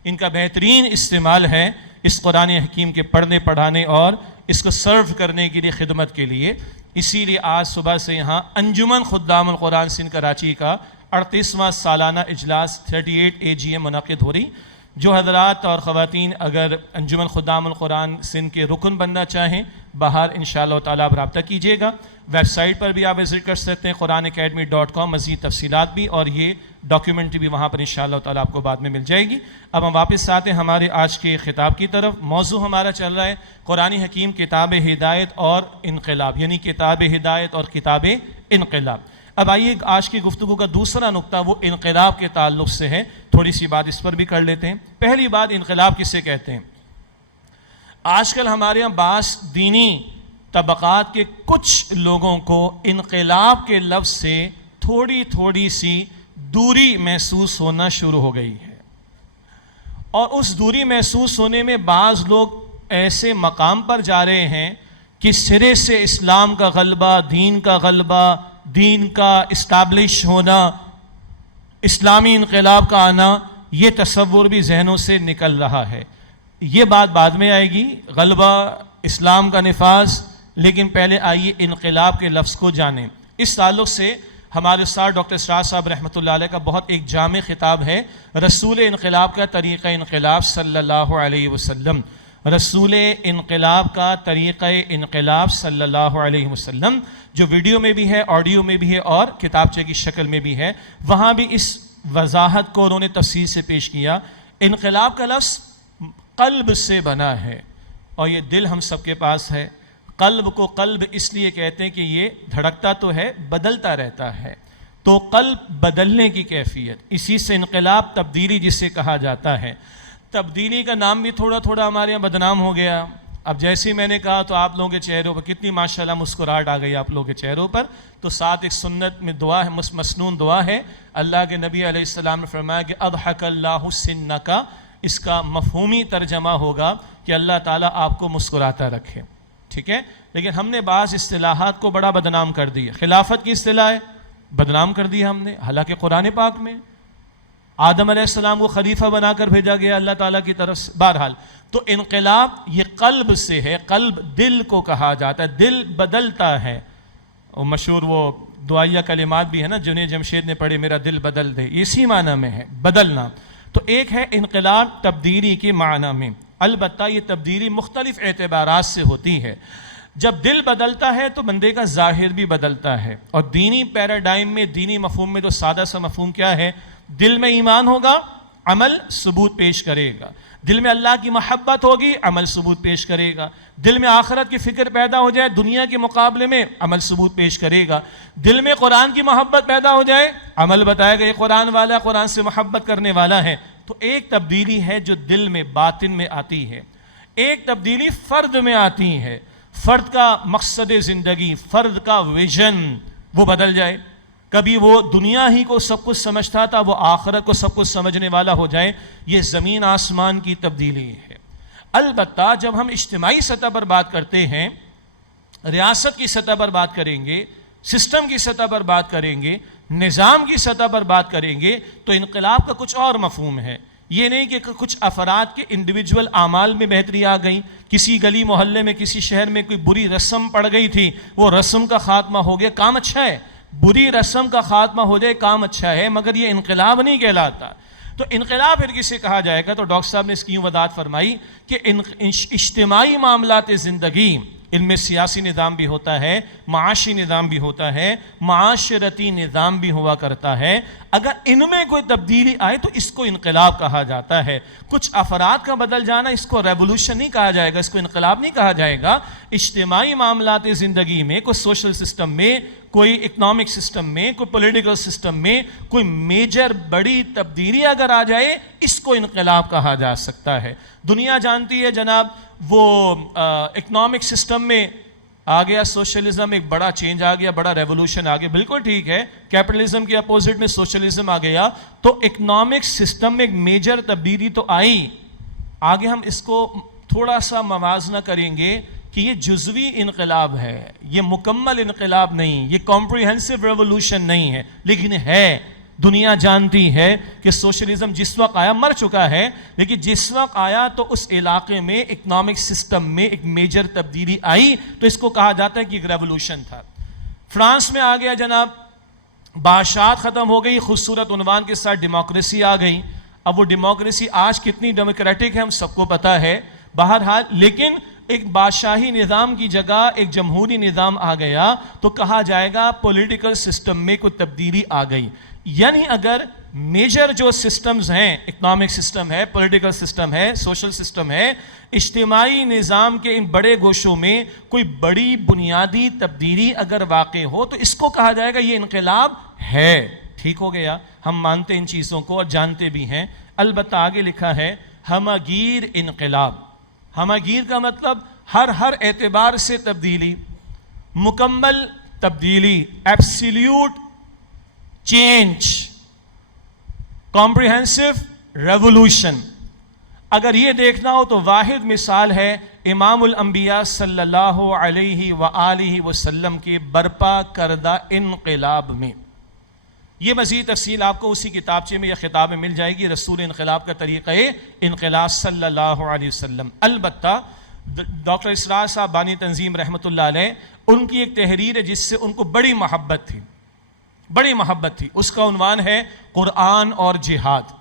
ان کا بہترین استعمال ہے اس قرآن حکیم کے پڑھنے، پڑھانے اور اس کو سرو کرنے کے لیے، خدمت کے لیے۔ اسی لیے آج صبح سے یہاں انجمن خدام القرآن سندھ کراچی کا 38واں سالانہ اجلاس 38 AGM منعقد ہو رہی۔ جو حضرات اور خواتین اگر انجمن خدام القرآن سندھ کے رکن بننا چاہیں، باہر انشاءاللہ تعالیٰ آپ رابطہ کیجیے گا۔ ویب سائٹ پر بھی آپ وزٹ کر سکتے ہیں قرآنacademy.com، مزید تفصیلات بھی، اور یہ ڈاکیومنٹری بھی وہاں پر انشاءاللہ تعالیٰ آپ کو بعد میں مل جائے گی۔ اب ہم واپس آتے ہیں ہمارے آج کے خطاب کی طرف۔ موضوع ہمارا چل رہا ہے قرآن حکیم کتاب ہدایت اور انقلاب، یعنی کتاب ہدایت اور کتاب انقلاب۔ اب آئیے آج کی گفتگو کا دوسرا نقطہ وہ انقلاب کے تعلق سے ہے، تھوڑی سی بات اس پر بھی کر لیتے ہیں۔ پہلی بات، انقلاب کسے کہتے ہیں؟ آج کل ہمارے یہاں بعض دینی طبقات کے کچھ لوگوں کو انقلاب کے لفظ سے تھوڑی سی دوری محسوس ہونا شروع ہو گئی ہے، اور اس دوری محسوس ہونے میں بعض لوگ ایسے مقام پر جا رہے ہیں کہ سرے سے اسلام کا غلبہ، دین کا غلبہ، دین کا اسٹیبلش ہونا، اسلامی انقلاب کا آنا، یہ تصور بھی ذہنوں سے نکل رہا ہے۔ یہ بات بعد میں آئے گی، غلبہ، اسلام کا نفاذ، لیکن پہلے آئیے انقلاب کے لفظ کو جانیں۔ اس تعلق سے ہمارے استاد ڈاکٹر اسرار صاحب رحمۃ اللہ علیہ کا بہت ایک جامع خطاب ہے، رسول انقلاب کا طریقہ انقلاب صلی اللہ علیہ وسلم۔ رسول انقلاب کا طریقہ انقلاب صلی اللہ علیہ وسلم، جو ویڈیو میں بھی ہے، آڈیو میں بھی ہے، اور کتابچے کی شکل میں بھی ہے، وہاں بھی اس وضاحت کو انہوں نے تفصیل سے پیش کیا۔ انقلاب کا لفظ قلب سے بنا ہے، اور یہ دل ہم سب کے پاس ہے۔ قلب کو قلب اس لیے کہتے ہیں کہ یہ دھڑکتا تو ہے، بدلتا رہتا ہے، تو قلب بدلنے کی کیفیت، اسی سے انقلاب، تبدیلی جسے کہا جاتا ہے۔ تبدیلی کا نام بھی تھوڑا تھوڑا ہمارے یہاں بدنام ہو گیا۔ اب جیسے ہی میں نے کہا تو آپ لوگوں کے چہروں پر کتنی ماشاءاللہ مسکراہٹ آ گئی آپ لوگوں کے چہروں پر۔ تو ساتھ ایک سنت میں دعا ہے، مسنون دعا ہے، اللہ کے نبی علیہ السلام نے فرمایا کہ اضحک اللہ سنک، اس کا مفہومی ترجمہ ہوگا کہ اللہ تعالیٰ آپ کو مسکراتا رکھے، ٹھیک ہے؟ لیکن ہم نے بعض اصطلاحات کو بڑا بدنام کر دیا۔ خلافت کی اصطلاح ہے، بدنام کر دیا ہم نے، حالانکہ قرآن پاک میں آدم علیہ السلام کو خلیفہ بنا کر بھیجا گیا اللہ تعالیٰ کی طرف سے. بہرحال تو انقلاب یہ قلب سے ہے، قلب دل کو کہا جاتا ہے، دل بدلتا ہے. مشہور وہ دعائیہ کلمات بھی ہے نا، جنید جمشید نے پڑھے، میرا دل بدل دے، اسی معنی میں ہے بدلنا. تو ایک ہے انقلاب تبدیلی کے معنی میں. البتہ یہ تبدیلی مختلف اعتبارات سے ہوتی ہے. جب دل بدلتا ہے تو بندے کا ظاہر بھی بدلتا ہے، اور دینی پیراڈائم میں، دینی مفہوم میں تو سادہ سا مفہوم کیا ہے؟ دل میں ایمان ہوگا، عمل ثبوت پیش کرے گا. دل میں اللہ کی محبت ہوگی، عمل ثبوت پیش کرے گا. دل میں آخرت کی فکر پیدا ہو جائے دنیا کے مقابلے میں، عمل ثبوت پیش کرے گا. دل میں قرآن کی محبت پیدا ہو جائے، عمل بتائے گا یہ قرآن والا، قرآن سے محبت کرنے والا ہے. تو ایک تبدیلی ہے جو دل میں، باطن میں آتی ہے. ایک تبدیلی فرد میں آتی ہے. فرد کا مقصد زندگی، فرد کا ویژن وہ بدل جائے. کبھی وہ دنیا ہی کو سب کچھ سمجھتا تھا، وہ آخرت کو سب کچھ سمجھنے والا ہو جائے. یہ زمین آسمان کی تبدیلی ہے. البتہ جب ہم اجتماعی سطح پر بات کرتے ہیں، ریاست کی سطح پر بات کریں گے، سسٹم کی سطح پر بات کریں گے، نظام کی سطح پر بات کریں گے، تو انقلاب کا کچھ اور مفہوم ہے. یہ نہیں کہ کچھ افراد کے انڈیویجول اعمال میں بہتری آ گئی، کسی گلی محلے میں، کسی شہر میں کوئی بری رسم پڑ گئی تھی، وہ رسم کا خاتمہ ہو گیا، کام اچھا ہے. بری رسم کا خاتمہ ہو جائے کام اچھا ہے، مگر یہ انقلاب نہیں کہلاتا. تو انقلاب پھر کسے کہا جائے گا؟ تو ڈاکٹر صاحب نے اس کی یوں وضاحت فرمائی کہ اجتماعی معاملات زندگی، ان میں سیاسی نظام بھی ہوتا ہے، معاشی نظام بھی ہوتا ہے، معاشرتی نظام بھی ہوا کرتا ہے. اگر ان میں کوئی تبدیلی آئے تو اس کو انقلاب کہا جاتا ہے. کچھ افراد کا بدل جانا، اس کو ریولوشن نہیں کہا جائے گا، اس کو انقلاب نہیں کہا جائے گا. اجتماعی معاملات زندگی میں، کوئی سوشل سسٹم میں، کوئی اکنامک سسٹم میں، کوئی پولیٹیکل سسٹم میں کوئی میجر بڑی تبدیلی اگر آ جائے، اس کو انقلاب کہا جا سکتا ہے. دنیا جانتی ہے جناب، وہ اکنامک سسٹم میں آ گیا سوشلزم، ایک بڑا چینج آ گیا، بڑا ریولوشن آ گیا، بالکل ٹھیک ہے. کیپٹلزم کے اپوزٹ میں سوشلزم آ گیا، تو اکنامک سسٹم میں ایک میجر تبدیلی تو آئی. آگے ہم اس کو تھوڑا سا موازنہ کریں گے کہ یہ جزوی انقلاب ہے، یہ مکمل انقلاب نہیں، یہ کمپریہنسو ریولوشن نہیں ہے، لیکن ہے. دنیا جانتی ہے کہ سوشلزم جس وقت آیا، مر چکا ہے، لیکن جس وقت آیا تو اس علاقے میں اکنامک سسٹم میں ایک میجر تبدیلی آئی، تو اس کو کہا جاتا ہے کہ ایک ریولوشن تھا. فرانس میں آ گیا جناب، بادشاہت ختم ہو گئی، خوبصورت عنوان کے ساتھ ڈیموکریسی آ گئی. اب وہ ڈیموکریسی آج کتنی ڈیموکریٹک ہے ہم سب کو پتہ ہے. بہرحال لیکن ایک بادشاہی نظام کی جگہ ایک جمہوری نظام آ گیا، تو کہا جائے گا پولیٹیکل سسٹم میں کوئی تبدیلی آ گئی. یعنی اگر میجر جو سسٹمز ہیں، اکنامک سسٹم ہے، پولیٹیکل سسٹم ہے، سوشل سسٹم ہے، اجتماعی نظام کے ان بڑے گوشوں میں کوئی بڑی بنیادی تبدیلی اگر واقع ہو، تو اس کو کہا جائے گا یہ انقلاب ہے. ٹھیک ہو گیا، ہم مانتے ہیں ان چیزوں کو اور جانتے بھی ہیں. البتہ آگے لکھا ہے ہمگیر انقلاب. ہمگیر کا مطلب ہر اعتبار سے تبدیلی، مکمل تبدیلی، ایبسلیوٹ چینج، کمپریہنسو ریولوشن. اگر یہ دیکھنا ہو تو واحد مثال ہے امام الانبیاء صلی اللہ علیہ وآلہ وسلم کے برپا کردہ انقلاب میں. یہ مزید تفصیل آپ کو اسی کتابچے میں یا خطاب میں مل جائے گی، رسول انقلاب کا طریقہ انقلاب صلی اللہ علیہ وسلم. البتہ ڈاکٹر اسرار صاحب بانی تنظیم رحمۃ اللہ علیہ، ان کی ایک تحریر ہے جس سے ان کو بڑی محبت تھی، بڑی محبت تھی. اس کا عنوان ہے قرآن اور جہاد.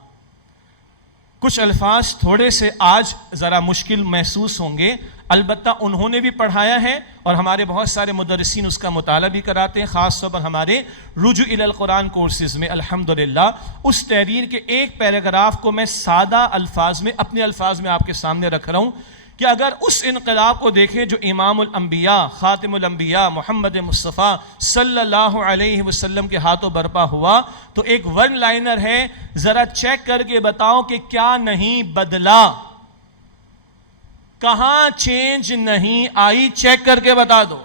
کچھ الفاظ تھوڑے سے آج ذرا مشکل محسوس ہوں گے، البتہ انہوں نے بھی پڑھایا ہے اور ہمارے بہت سارے مدرسین اس کا مطالعہ بھی کراتے ہیں، خاص طور پر ہمارے رجوع الی القرآن کورسز میں. الحمدللہ اس تحریر کے ایک پیراگراف کو میں سادہ الفاظ میں، اپنے الفاظ میں آپ کے سامنے رکھ رہا ہوں کہ اگر اس انقلاب کو دیکھیں جو امام الانبیاء، خاتم الانبیاء محمد مصطفیٰ صلی اللہ علیہ وسلم کے ہاتھوں برپا ہوا، تو ایک ون لائنر ہے، ذرا چیک کر کے بتاؤ کہ کیا نہیں بدلا، کہاں چینج نہیں آئی، چیک کر کے بتا دو.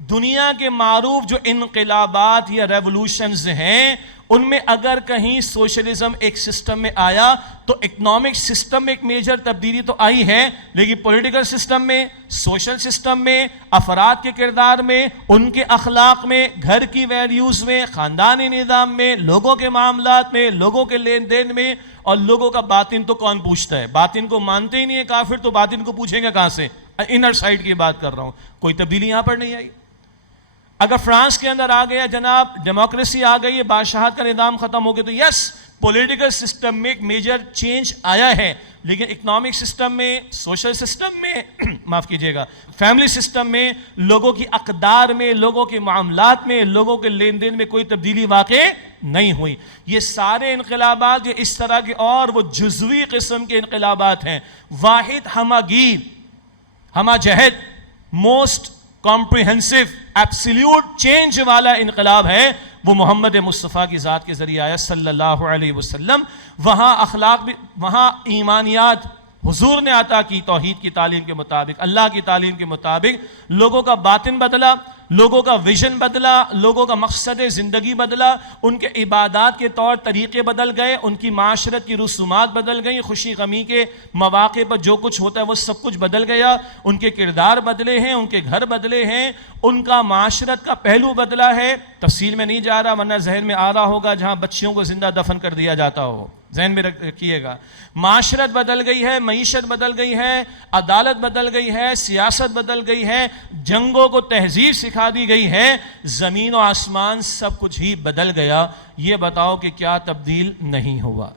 دنیا کے معروف جو انقلابات یا ریولوشنز ہیں، ان میں اگر کہیں سوشلزم ایک سسٹم میں آیا تو اکنامک سسٹم میں ایک میجر تبدیلی تو آئی ہے، لیکن پولیٹیکل سسٹم میں، سوشل سسٹم میں، افراد کے کردار میں، ان کے اخلاق میں، گھر کی ویلیوز میں، خاندانی نظام میں، لوگوں کے معاملات میں، لوگوں کے لین دین میں، اور لوگوں کا باطن تو کون پوچھتا ہے؟ باطن کو مانتے ہی نہیں ہے کافر، تو باطن کو پوچھیں گے کہاں سے؟ انر سائڈ کی بات کر رہا ہوں. کوئی تبدیلی یہاں پر نہیں آئی. اگر فرانس کے اندر آ گیا جناب ڈیموکریسی آ گئی ہے، بادشاہت کا نظام ختم ہو گیا، تو یس پولیٹیکل سسٹم میں ایک میجر چینج آیا ہے، لیکن اکنامک سسٹم میں، سوشل سسٹم میں معاف کیجئے گا، فیملی سسٹم میں، لوگوں کی اقدار میں، لوگوں کے معاملات میں، لوگوں کے لین دین میں کوئی تبدیلی واقع نہیں ہوئی. یہ سارے انقلابات یہ اس طرح کے اور وہ جزوی قسم کے انقلابات ہیں. واحد ہمہ ہمہ جہد موسٹ کمپریہنسو ایبسلیوٹ چینج والا انقلاب ہے، وہ محمد مصطفیٰ کی ذات کے ذریعے آیا صلی اللہ علیہ وسلم. وہاں اخلاق بھی، وہاں ایمانیات حضور نے عطا کی توحید کی تعلیم کے مطابق، اللہ کی تعلیم کے مطابق. لوگوں کا باطن بدلا، لوگوں کا ویژن بدلا، لوگوں کا مقصد زندگی بدلا، ان کے عبادات کے طور طریقے بدل گئے، ان کی معاشرت کی رسومات بدل گئیں، خوشی غمی کے مواقع پر جو کچھ ہوتا ہے وہ سب کچھ بدل گیا. ان کے کردار بدلے ہیں، ان کے گھر بدلے ہیں، ان کا معاشرت کا پہلو بدلا ہے. تفصیل میں نہیں جا رہا ورنہ ذہن میں آ رہا ہوگا جہاں بچیوں کو زندہ دفن کر دیا جاتا ہو، ذہن میں رکھیے گا. معاشرت بدل گئی ہے، معیشت بدل گئی ہے، عدالت بدل گئی ہے، سیاست بدل گئی ہے، جنگوں کو تہذیب سکھا دی گئی ہے، زمین و آسمان سب کچھ ہی بدل گیا. یہ بتاؤ کہ کیا تبدیل نہیں ہوا؟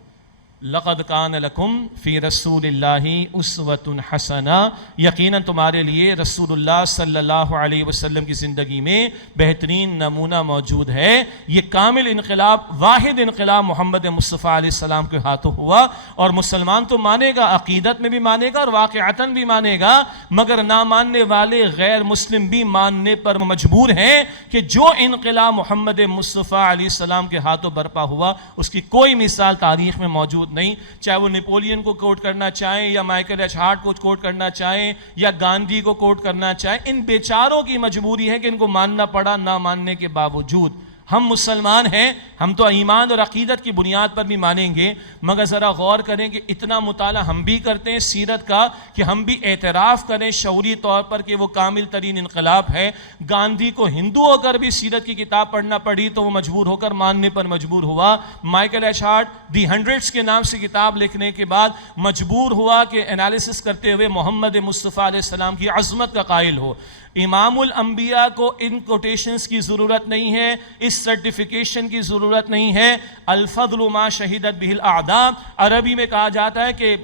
لَقَدْ كَانَ لَكُمْ فِي رَسُولِ اللَّهِ أُسْوَةٌ حَسَنَةٌ، یقیناً تمہارے لیے رسول اللہ صلی اللہ علیہ وسلم کی زندگی میں بہترین نمونہ موجود ہے. یہ کامل انقلاب، واحد انقلاب محمد مصطفیٰ علیہ السلام کے ہاتھوں ہوا، اور مسلمان تو مانے گا، عقیدت میں بھی مانے گا اور واقعتاً بھی مانے گا، مگر نہ ماننے والے غیر مسلم بھی ماننے پر مجبور ہیں کہ جو انقلاب محمد مصطفیٰ علیہ السلام کے ہاتھوں برپا ہوا اس کی کوئی مثال تاریخ میں موجود نہیں. چاہے وہ نیپولین کو کوٹ کرنا چاہیں، یا مائیکل ایچ ہارٹ کو کوٹ کرنا چاہیں، یا گاندھی کو کوٹ کرنا چاہیں، ان بیچاروں کی مجبوری ہے کہ ان کو ماننا پڑا. نہ ماننے کے باوجود ہم مسلمان ہیں، ہم تو ایمان اور عقیدت کی بنیاد پر بھی مانیں گے، مگر ذرا غور کریں کہ اتنا مطالعہ ہم بھی کرتے ہیں سیرت کا کہ ہم بھی اعتراف کریں شعوری طور پر کہ وہ کامل ترین انقلاب ہے. گاندھی کو ہندو ہو کر بھی سیرت کی کتاب پڑھنا پڑی تو وہ مجبور ہو کر ماننے پر مجبور ہوا. مائیکل ایچ ہارٹ دی ہنڈریڈز کے نام سے کتاب لکھنے کے بعد مجبور ہوا کہ انالیسس کرتے ہوئے محمد مصطفیٰ علیہ السلام کی عظمت کا قائل ہو. امام الانبیاء کو ان کوٹیشنز کی ضرورت نہیں ہے، اس سرٹیفیکیشن کی ضرورت نہیں ہے. الفضل ما شہدت بہ الاعداء، عربی میں کہا جاتا ہے کہ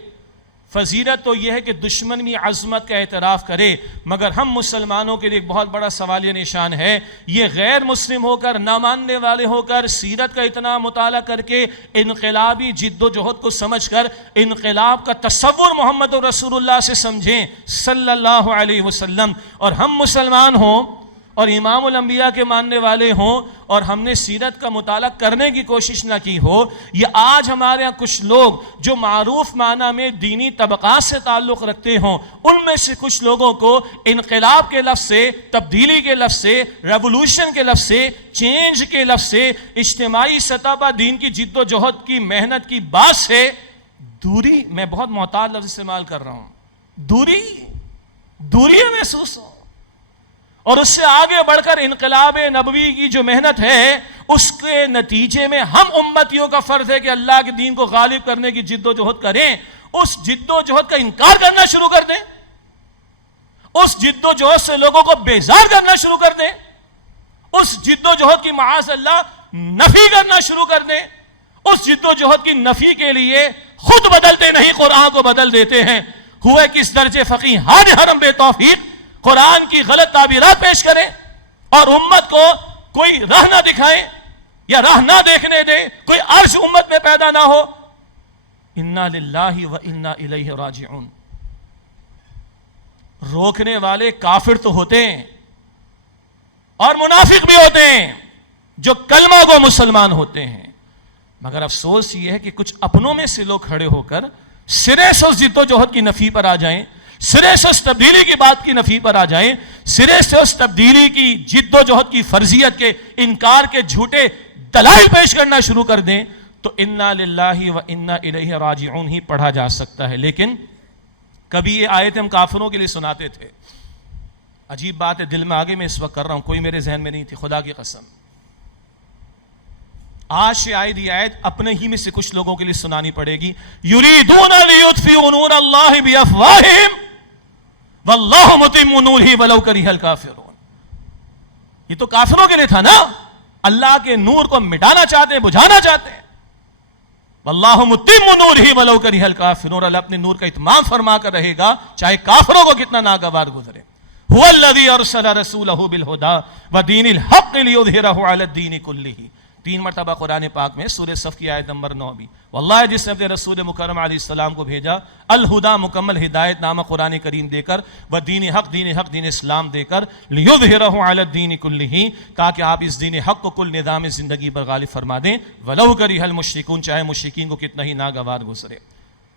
فضیلت تو یہ ہے کہ دشمن بھی عظمت کا اعتراف کرے، مگر ہم مسلمانوں کے لیے ایک بہت بڑا سوالیہ نشان ہے. یہ غیر مسلم ہو کر، نہ ماننے والے ہو کر، سیرت کا اتنا مطالعہ کر کے، انقلابی جد و جہد کو سمجھ کر انقلاب کا تصور محمد رسول اللہ سے سمجھیں صلی اللہ علیہ وسلم، اور ہم مسلمان ہوں اور امام الانبیاء کے ماننے والے ہوں اور ہم نے سیرت کا مطالعہ کرنے کی کوشش نہ کی ہو. یہ آج ہمارے ہاں کچھ لوگ جو معروف معنی میں دینی طبقات سے تعلق رکھتے ہوں، ان میں سے کچھ لوگوں کو انقلاب کے لفظ سے، تبدیلی کے لفظ سے، ریولوشن کے لفظ سے، چینج کے لفظ سے، اجتماعی سطح پر دین کی جد و جہد کی محنت کی بات سے دوری، میں بہت محتاط لفظ استعمال کر رہا ہوں، دوری محسوس ہو. اور اس سے آگے بڑھ کر انقلاب نبوی کی جو محنت ہے اس کے نتیجے میں ہم امتیوں کا فرض ہے کہ اللہ کے دین کو غالب کرنے کی جد و جہد کریں. اس جد و جہد کا انکار کرنا شروع کر دیں، اس جد و جہد سے لوگوں کو بیزار کرنا شروع کر دیں، اس جد و جہد کی معاذ اللہ نفی کرنا شروع کر دیں. اس جد و جہد کی نفی کے لیے خود بدلتے نہیں، قرآن کو بدل دیتے ہیں. ہوئے کس درجے فقیہ حاج حرم بے توفیق قرآن کی غلط تعبیرات پیش کریں اور امت کو کوئی راہ نہ دکھائیں یا راہ نہ دیکھنے دیں، کوئی عرش امت میں پیدا نہ ہو. انا للہ و انا الیہ راجعون. روکنے والے کافر تو ہوتے ہیں اور منافق بھی ہوتے ہیں جو کلمہ کو مسلمان ہوتے ہیں، مگر افسوس یہ ہے کہ کچھ اپنوں میں سے لوگ کھڑے ہو کر سرے سے اس جد و جہد کی نفی پر آ جائیں، سرے سے اس تبدیلی کی بات کی نفی پر آ جائیں، سرے سے اس تبدیلی کی جد و جہد کی فرضیت کے انکار کے جھوٹے دلائل پیش کرنا شروع کر دیں تو انا للہ و انا الیہ راجعون ہی پڑھا جا سکتا ہے. لیکن کبھی یہ آیت ہم کافروں کے لیے سناتے تھے. عجیب بات ہے، دل میں آگے میں اس وقت کر رہا ہوں، کوئی میرے ذہن میں نہیں تھی، خدا کی قسم. آج سے یہ آیت اپنے ہی میں سے کچھ لوگوں کے لیے سنانی پڑے گی. یریدون لیطفئوا نور اللہ بافواہہم واللہ متم نورہ ولو کرہ الکافرون. یہ تو کافروں کے لیے تھا نا، اللہ کے نور کو مٹانا چاہتے ہیں، بجھانا چاہتے ہیں. واللہ متم نورہ ولو کرہ الکافرون. اللہ اپنے نور کا اتمام فرما کر رہے گا چاہے کافروں کو کتنا ناگوار گزرے. هو الذی ارسل رسولہ بالہدی ودین الحق لیظہرہ علی الدین کلہ. 3 مرتبہ قرآن پاک میں سورہ صف کی آیت نمبر 9 بھی. واللہ جس نے اپنے رسول مکرم علیہ السلام کو بھیجا الہدا مکمل ہدایت نامہ قرآن کریم دے کر، و دین حق دین اسلام دے کر، لیظہرہ علی الدین کلہ تاکہ آپ اس دین حق کو کل نظام زندگی پر غالب فرما دیں. ولو کرہ المشرکون چاہے مشرکین کو کتنا ہی ناگوار گزرے.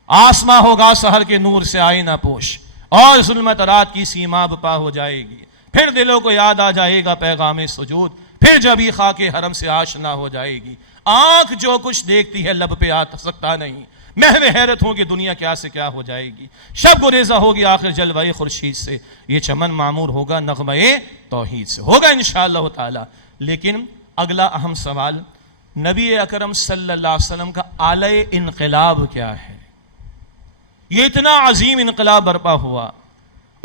آسماں ہوگا سحر کے نور سے آئینہ پوش، اور ظلمت رات کی سیما بپا ہو جائے گی. پھر دلوں کو یاد آ جائے گا پیغام سجود، پھر جب ہی خاک حرم سے آشنا ہو جائے گی. آنکھ جو کچھ دیکھتی ہے لب پہ آ سکتا نہیں، محو حیرت ہوں کہ دنیا کیا سے کیا ہو جائے گی. شب گریزہ ہوگی آخر جلوہ خورشید سے، یہ چمن معمور ہوگا نغمہ توحید سے، ہوگا انشاءاللہ تعالی. لیکن اگلا اہم سوال، نبی اکرم صلی اللہ علیہ وسلم کا اعلی انقلاب کیا ہے؟ یہ اتنا عظیم انقلاب برپا ہوا،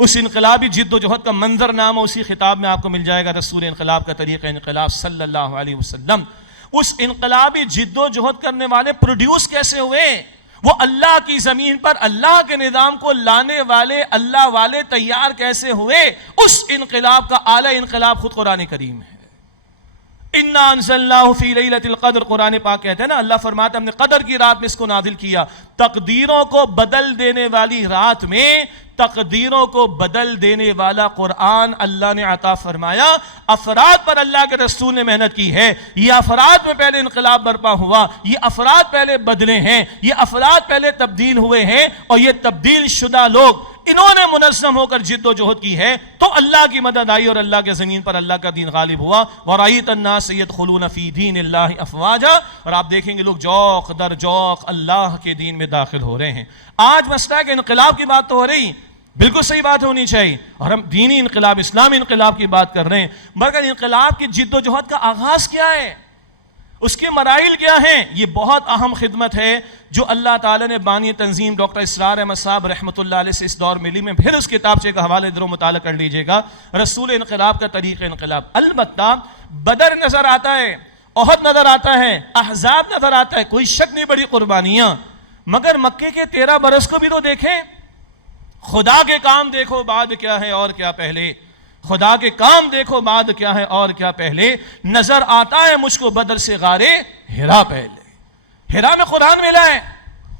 اس انقلابی جد و جہد کا منظر نامہ اسی خطاب میں آپ کو مل جائے گا. رسول انقلاب کا طریقہ انقلاب صلی اللہ علیہ وسلم. اس انقلابی جد و جہد کرنے والے پروڈیوس کیسے ہوئے؟ وہ اللہ کی زمین پر اللہ کے نظام کو لانے والے اللہ والے تیار کیسے ہوئے؟ اس انقلاب کا اعلی انقلاب خود قرآن کریم ہے. اِنَّا أَنزَلْنَاهُ فِي لَيْلَةِ الْقَدْرِ. قرآن پاک کہتے ہیں نا، اللہ فرماتا ہے ہم نے قدر کی رات میں اس کو نازل کیا. تقدیروں کو بدل دینے والی رات میں تقدیروں کو بدل دینے والا قرآن اللہ نے عطا فرمایا. افراد پر اللہ کے رسول نے محنت کی ہے. یہ افراد میں پہلے انقلاب برپا ہوا، یہ افراد پہلے بدلے ہیں، یہ افراد پہلے تبدیل ہوئے ہیں، اور یہ تبدیل شدہ لوگ انہوں نے منظم ہو کر جد و جہد کی ہے تو اللہ کی مدد آئی اور اللہ کے زمین پر اللہ کا دین غالب ہوا. وَرَأَيْتَ النَّاسَ يَدْخُلُونَ فِي دِينِ اللَّهِ أَفْوَاجًا. اور آپ دیکھیں گے لوگ جوق در جوق اللہ کے دین میں داخل ہو رہے ہیں. آج مسئلہ ہے کہ انقلاب کی بات تو ہو رہی، بالکل صحیح بات ہونی چاہیے، اور ہم دینی انقلاب اسلامی انقلاب کی بات کر رہے ہیں. مگر انقلاب کی جد و جہد کا آغاز کیا ہے، اس کے مراحل کیا ہیں؟ یہ بہت اہم خدمت ہے جو اللہ تعالیٰ نے بانی تنظیم ڈاکٹر اسرار احمد صاحب رحمۃ اللہ علیہ سے اس دور میں لی. میں پھر اس کتابچے کا حوالے درو مطالعہ کر لیجئے گا، رسول انقلاب کا طریق انقلاب. البتہ بدر نظر آتا ہے، احد نظر آتا ہے، احزاب نظر آتا ہے، کوئی شک نہیں بڑی قربانیاں. مگر مکے کے 13 برس کو بھی تو دیکھیں. خدا کے کام دیکھو بعد کیا ہے اور کیا پہلے، خدا کے کام دیکھو بعد کیا ہے اور کیا پہلے. نظر آتا ہے مجھ کو بدر سے غارے ہرا پہلے. ہرا میں قرآن ملا ہے،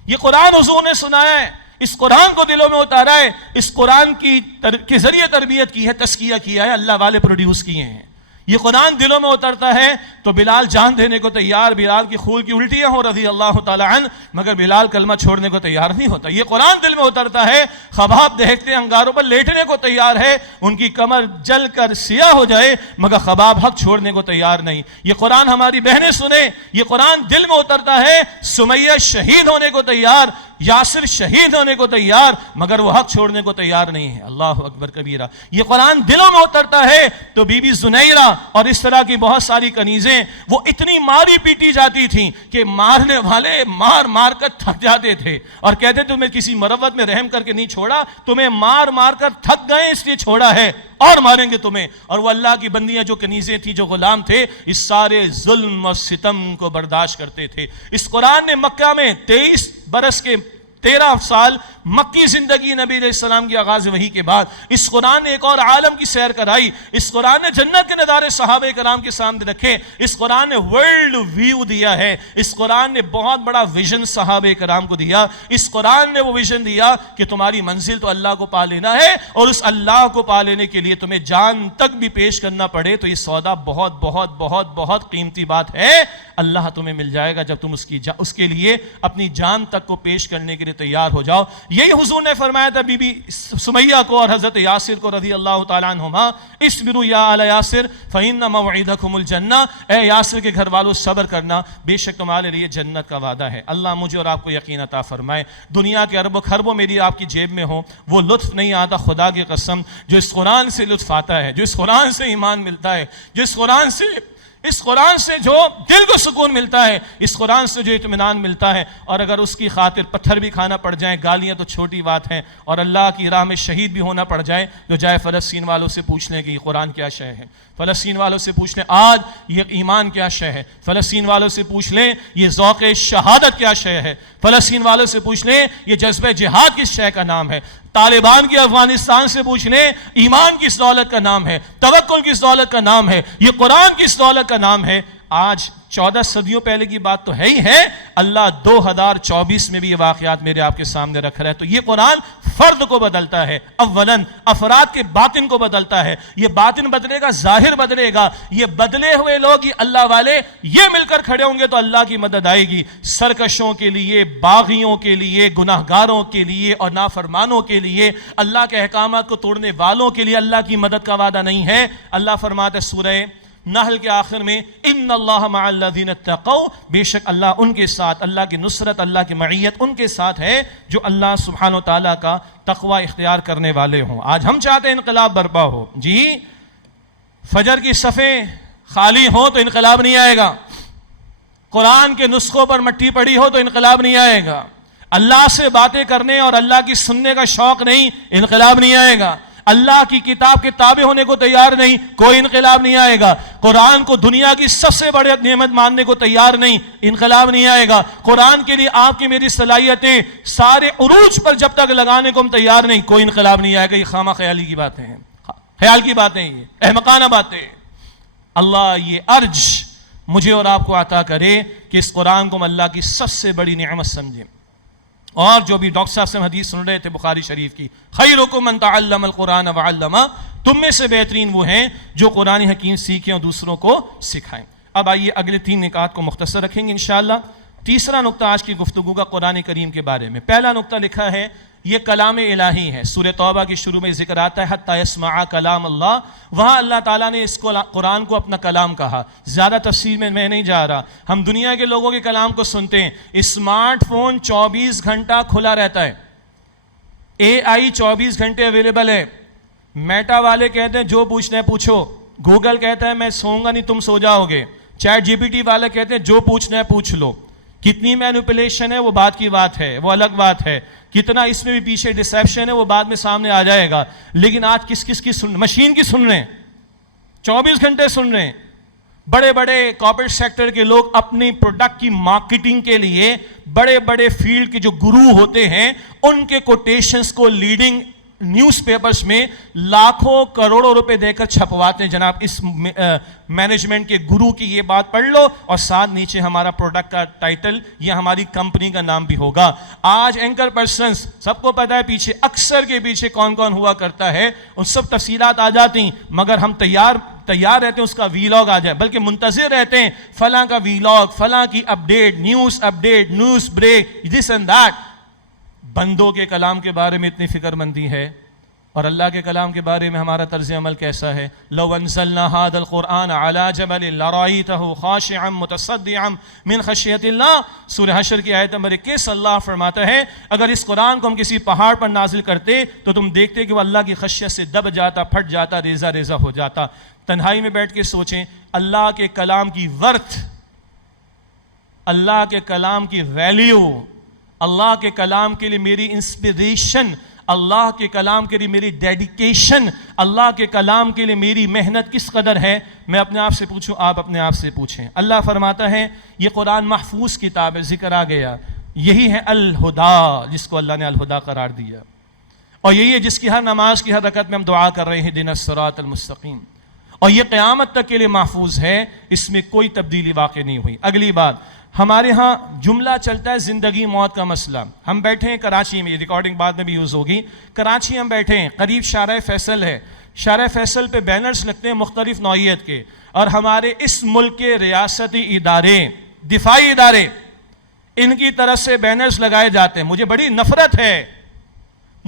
یہ قرآن حضور نے سنایا ہے، اس قرآن کو دلوں میں اتارا ہے، اس قرآن کے ذریعے تربیت کی ہے، تزکیہ کیا ہے، اللہ والے پروڈیوس کیے ہیں. یہ قرآن دلوں میں اترتا ہے تو بلال جان دینے کو تیار، بلال کی خون کی الٹیاں ہوں رضی اللہ تعالی عنہ، مگر بلال کلمہ چھوڑنے کو تیار نہیں ہوتا. یہ قرآن دل میں اترتا ہے، خباب دیکھتے انگاروں پر لیٹنے کو تیار ہے، ان کی کمر جل کر سیاہ ہو جائے، مگر خباب حق چھوڑنے کو تیار نہیں. یہ قرآن ہماری بہنیں سنیں، یہ قرآن دل میں اترتا ہے. سمیہ شہید ہونے کو تیار، یاسر شہید ہونے کو تیار، مگر وہ حق چھوڑنے کو تیار نہیں ہے. اللہ اکبر کبیرہ. یہ قرآن دلوں میں اترتا ہے تو بی بی زنیرہ اور اس طرح کی بہت ساری کنیزیں وہ اتنی ماری پیٹی جاتی تھیں کہ مارنے والے مار مار کر تھک جاتے تھے اور کہتے تمہیں کسی مروت میں رحم کر کے نہیں چھوڑا، تمہیں مار مار کر تھک گئے اس لیے چھوڑا ہے اور ماریں گے تمہیں. اور وہ اللہ کی بندیاں جو کنیزیں تھیں، جو غلام تھے، اس سارے ظلم اور ستم کو برداشت کرتے تھے. اس قرآن نے مکہ میں 23 برس کے 13 سال مکی زندگی نبی علیہ السلام کی آغاز وحی کے بعد اس قرآن نے ایک اور عالم کی سیر کرائی. اس قرآن نے جنت کے نظارے صحابہ کرام کے سامنے رکھے. اس قرآن نے ورلڈ ویو دیا ہے. اس قرآن نے بہت بڑا ویژن صحابہ کرام کو دیا. اس قرآن نے وہ ویژن دیا کہ تمہاری منزل تو اللہ کو پا لینا ہے، اور اس اللہ کو پا لینے کے لیے تمہیں جان تک بھی پیش کرنا پڑے تو یہ سودا بہت بہت بہت بہت قیمتی بات ہے. اللہ تمہیں مل جائے گا جب تم اس کے لیے اپنی جان تک کو پیش کرنے کے لیے تیار ہو جاؤ. یہی حضور نے فرمایا تھا بی بی سمیہ کو اور حضرت یاسر کو رضی اللہ تعالیٰ عنہما، اصبروا یا آل یاسر فإن موعدکم الجنہ، اے یاسر کے گھر والوں صبر کرنا، بے شک تمہارے لیے جنت کا وعدہ ہے۔ اللہ مجھے اور آپ کو یقین عطا فرمائے۔ دنیا کے ارب و خربوں میری آپ کی جیب میں ہو، وہ لطف نہیں آتا خدا کی قسم جو اس قرآن سے لطف آتا ہے، جو اس قرآن سے ایمان ملتا ہے، جو اس قرآن سے جو دل کو سکون ملتا ہے، اس قرآن سے جو اطمینان ملتا ہے۔ اور اگر اس کی خاطر پتھر بھی کھانا پڑ جائیں، گالیاں تو چھوٹی بات ہیں، اور اللہ کی راہ میں شہید بھی ہونا پڑ جائے، تو جائے فلسطین والوں سے پوچھ لیں کہ یہ قرآن کیا شے ہے، فلسطین والوں سے پوچھ لیں آج یہ ایمان کیا شے ہے، فلسطین والوں سے پوچھ لیں یہ ذوق شہادت کیا شے ہے، فلسطین والوں سے پوچھ لیں یہ جذبہ جہاد کس شے کا نام ہے، طالبان کی افغانستان سے پوچھ لیں ایمان کس دولت کا نام ہے، توکل کس دولت کا نام ہے، یہ قرآن کس دولت کا نام ہے۔ آج 14 صدیوں پہلے کی بات تو ہے ہی ہے، اللہ 2024 میں بھی یہ واقعات میرے آپ کے سامنے رکھ رہا ہے۔ تو یہ قرآن فرد کو بدلتا ہے، اولاً افراد کے باطن کو بدلتا ہے، یہ باطن بدلے گا، ظاہر بدلے گا، یہ بدلے ہوئے لوگ، یہ اللہ والے، یہ مل کر کھڑے ہوں گے تو اللہ کی مدد آئے گی۔ سرکشوں کے لیے، باغیوں کے لیے، گناہگاروں کے لیے اور نافرمانوں کے لیے، اللہ کے احکامات کو توڑنے والوں کے لیے اللہ کی مدد کا وعدہ نہیں ہے۔ اللہ فرماتا ہے سورہ نحل کے آخر میں ان اللہ مع الذین اتقوا، بے شک اللہ ان کے ساتھ، اللہ کی نصرت، اللہ کی معیت ان کے ساتھ ہے جو اللہ سبحانہ و تعالیٰ کا تقوی اختیار کرنے والے ہوں۔ آج ہم چاہتے ہیں انقلاب برپا ہو، جی فجر کی صفیں خالی ہوں تو انقلاب نہیں آئے گا، قرآن کے نسخوں پر مٹی پڑی ہو تو انقلاب نہیں آئے گا، اللہ سے باتیں کرنے اور اللہ کی سننے کا شوق نہیں، انقلاب نہیں آئے گا، اللہ کی کتاب کے تابع ہونے کو تیار نہیں، کوئی انقلاب نہیں آئے گا، قرآن کو دنیا کی سب سے بڑی نعمت ماننے کو تیار نہیں، انقلاب نہیں آئے گا، قرآن کے لیے آپ کی میری صلاحیتیں سارے عروج پر جب تک لگانے کو ہم تیار نہیں، کوئی انقلاب نہیں آئے گا۔ یہ خامہ خیالی کی باتیں ہیں، خیال کی باتیں، یہ احمقانہ باتیں۔ اللہ یہ ارج مجھے اور آپ کو عطا کرے کہ اس قرآن کو ہم اللہ کی سب سے بڑی نعمت سمجھیں۔ اور جو بھی ڈاکٹر صاحب سے حدیث سن رہے تھے بخاری شریف کی، خیرکم من تعلم القرآن وعلمہ، تم میں سے بہترین وہ ہیں جو قرآن حکیم سیکھیں اور دوسروں کو سکھائیں۔ اب آئیے اگلے 3 نکات کو مختصر رکھیں گے انشاءاللہ۔ تیسرا نقطہ آج کی گفتگو کا قرآن کریم کے بارے میں۔ پہلا نقطہ لکھا ہے یہ کلام الہی ہے، سورہ توبہ کی شروع میں ذکر آتا ہے حتی یسمع کلام اللہ، وہاں اللہ تعالیٰ نے اس قرآن کو اپنا کلام کہا۔ زیادہ تفصیل میں نہیں جا رہا، ہم دنیا کے لوگوں کے کلام کو سنتے ہیں، اسمارٹ فون 24 گھنٹہ کھلا رہتا ہے، اے آئی 24 گھنٹے اویلیبل ہے، میٹا والے کہتے ہیں جو پوچھنا ہے پوچھو، گوگل کہتا ہے میں سوؤں گا نہیں تم سو جاؤ گے، چیٹ جی پی ٹی والے کہتے ہیں جو پوچھنا ہے پوچھ لو۔ کتنی مینوپولیشن ہے وہ بات کی بات ہے، وہ الگ بات ہے، کتنا اس میں بھی پیچھے ڈسیپشن ہے وہ بعد میں سامنے آ جائے گا، لیکن آج کس کی مشین کی سن رہے ہیں، 24 گھنٹے سن رہے ہیں۔ بڑے بڑے کارپوریٹ سیکٹر کے لوگ اپنی پروڈکٹ کی مارکیٹنگ کے لیے بڑے بڑے فیلڈ کے جو گرو ہوتے ہیں ان کے کوٹیشنز کو لیڈنگ نیوز پیپرز میں لاکھوں کروڑوں روپے دے کر چھپواتے ہیں، جناب اس مینجمنٹ کے گرو کی یہ بات پڑھ لو اور ساتھ نیچے ہمارا پروڈکٹ کا ٹائٹل یا ہماری کمپنی کا نام بھی ہوگا۔ آج اینکر پرسنز سب کو پتہ ہے پیچھے اکثر کے پیچھے کون کون ہوا کرتا ہے، ان سب تفصیلات آ جاتی ہیں، مگر ہم تیار رہتے ہیں اس کا ویلاگ آ جائے، بلکہ منتظر رہتے ہیں فلاں کا ویلاگ، فلاں کی update, news break, this and that. بندوں کے کلام کے بارے میں اتنی فکر مندی ہے اور اللہ کے کلام کے بارے میں ہمارا طرز عمل کیسا ہے؟ لو انزلنا هذا القرآن على جبل لرأيته خاشعا متصدعا من خشیۃ اللہ، سورہ حشر کی آیت نمبر 21 اللہ فرماتا ہے اگر اس قرآن کو ہم کسی پہاڑ پر نازل کرتے تو تم دیکھتے کہ وہ اللہ کی خشیت سے دب جاتا، پھٹ جاتا، ریزہ ریزہ ہو جاتا۔ تنہائی میں بیٹھ کے سوچیں اللہ کے کلام کی ورتھ، اللہ کے کلام کی ویلیو، اللہ کے کلام کے لیے میری انسپیریشن، اللہ کے کلام کے لیے میری ڈیڈیکیشن، اللہ کے کلام کے لیے میری محنت کس قدر ہے۔ میں اپنے آپ سے پوچھوں، آپ اپنے آپ سے پوچھیں۔ اللہ فرماتا ہے یہ قرآن محفوظ کتاب ہے، ذکر آ گیا، یہی ہے الہدا جس کو اللہ نے الہدا قرار دیا، اور یہی ہے جس کی ہر نماز کی ہر رکعت میں ہم دعا کر رہے ہیں اہدنا الصراط المستقیم، اور یہ قیامت تک کے لیے محفوظ ہے، اس میں کوئی تبدیلی واقع نہیں ہوئی۔ اگلی بات، ہمارے ہاں جملہ چلتا ہے زندگی موت کا مسئلہ۔ ہم بیٹھے ہیں کراچی میں، یہ ریکارڈنگ بعد میں بھی یوز ہوگی، کراچی ہم بیٹھے ہیں، قریب شارع فیصل ہے، شارع فیصل پہ بینرز لگتے ہیں مختلف نوعیت کے، اور ہمارے اس ملک کے ریاستی ادارے، دفاعی ادارے، ان کی طرف سے بینرز لگائے جاتے ہیں۔ مجھے بڑی نفرت ہے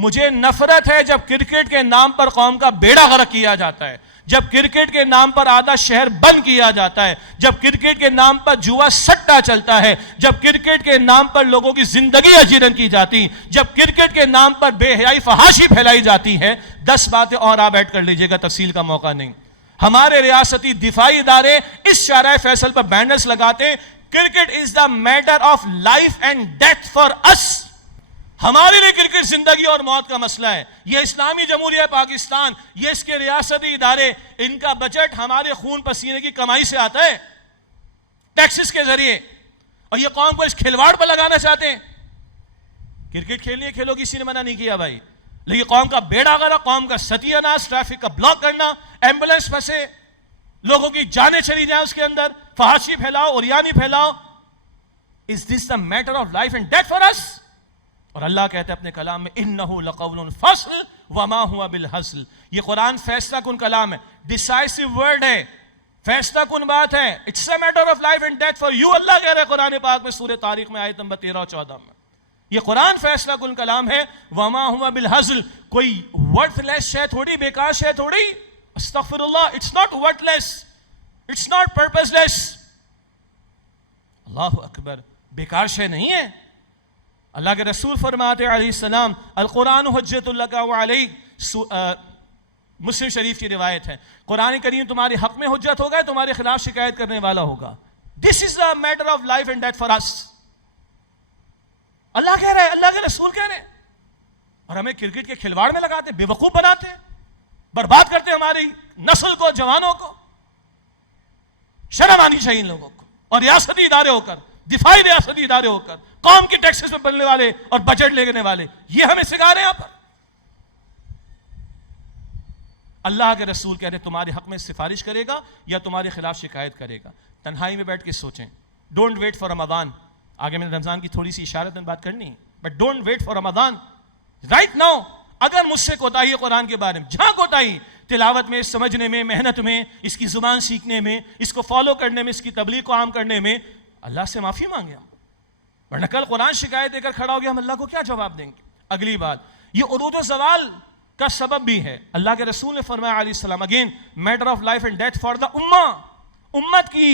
مجھے نفرت ہے جب کرکٹ کے نام پر قوم کا بیڑا غرق کیا جاتا ہے، جب کرکٹ کے نام پر آدھا شہر بند کیا جاتا ہے، جب کرکٹ کے نام پر جوا سٹا چلتا ہے، جب کرکٹ کے نام پر لوگوں کی زندگی اجیرن کی جاتی، جب کرکٹ کے نام پر بے حیائی فحاشی پھیلائی جاتی ہے۔ 10 باتیں اور آپ ایڈ کر لیجئے گا، تفصیل کا موقع نہیں۔ ہمارے ریاستی دفاعی ادارے اس شارع فیصل پر بینرز لگاتے ہیں، cricket is the matter of life and death for us. ہمارے لیے کرکٹ زندگی اور موت کا مسئلہ ہے۔ یہ اسلامی جمہوریہ پاکستان، یہ اس کے ریاستی ادارے، ان کا بجٹ ہمارے خون پسینے کی کمائی سے آتا ہے، ٹیکسز کے ذریعے، اور یہ قوم کو اس کھلواڑ پر لگانا چاہتے ہیں۔ کرکٹ کھیلنے کھیلو، کسی نے منع نہیں کیا بھائی، لیکن قوم کا بیڑا غرق، قوم کا ستیہ ناش، ٹریفک کا بلاک کرنا، ایمبولینس پھنسے، لوگوں کی جانیں چلی جائیں اس کے اندر، فحاشی پھیلاؤ، اوریانی پھیلاؤ۔ Is this the matter of life and death for us؟ اور اللہ کہتے ہیں اپنے کلام میں اِنَّهُ لَقَوْلٌ فَصْلٌ وَمَا هُوَ بِالْحَزْلِ۔ یہ قرآن فیصلہ کن کلام ہے، ڈیسائسو ورڈ ہے، فیصلہ کن بات ہے۔ It's a matter of life and death for you، اللہ کہہ رہے ہیں قرآن پاک میں سورہ تاریخ میں آیت نمبر 13 اور 14 میں۔ یہ قرآن فیصلہ کن کلام ہے، وَمَا هُوَ بِالْحَزْلِ، کوئی worthless شے تھوڑی، بیکار شے تھوڑی، استغفر اللہ، it's not worthless، it's not purposeless۔ اللہ اکبر، بیکار شے نہیں ہے۔ اللہ کے رسول فرماتے علیہ السلام، القرآن حجت لک وعلیک، مسلم شریف کی روایت ہے، قرآن کریم تمہارے حق میں حجت ہوگا، تمہارے خلاف شکایت کرنے والا ہوگا۔ This is a matter of life and death for us۔ اللہ کہہ رہے ہیں، اللہ کے رسول کہہ رہے ہیں، اور ہمیں کرکٹ کے کھلواڑ میں لگاتے، بے وقوف بناتے، برباد کرتے ہماری نسل کو، جوانوں کو۔ شرم آنی چاہیے ان لوگوں کو، اور ریاستی ادارے ہو کر، دفاعی ریاستی ادارے ہو کر، قوم کی ٹیکسز میں بننے والے اور بجٹ لینے والے، یہ ہمیں سکھا رہے ہیں یہاں پر۔ اللہ کے رسول کہہ رہے ہیں تمہارے حق میں سفارش کرے گا یا تمہارے خلاف شکایت کرے گا۔ تنہائی میں بیٹھ کے سوچیں، ڈونٹ ویٹ فار رمضان۔ آگے میں رمضان کی تھوڑی سی اشارت میں بات کرنی ہے، but don't wait for Ramadan, right now. اگر مجھ سے کوتاہی ہے قرآن کے بارے میں، جہاں کوتاہی تلاوت میں، سمجھنے میں، محنت میں، اس کی زبان سیکھنے میں، اس کو فالو کرنے میں، اس کی تبلیغ کو عام کرنے میں، اللہ سے معافی مانگے ہم، ورنہ کل قرآن شکایت دے کر کھڑا ہو گیا، ہم اللہ کو کیا جواب دیں گے؟ اگلی بات، یہ عروج و زوال کا سبب بھی ہے۔ اللہ کے رسول نے فرمایا علیہ السلام، again metre of life and death for the امہ، امت کی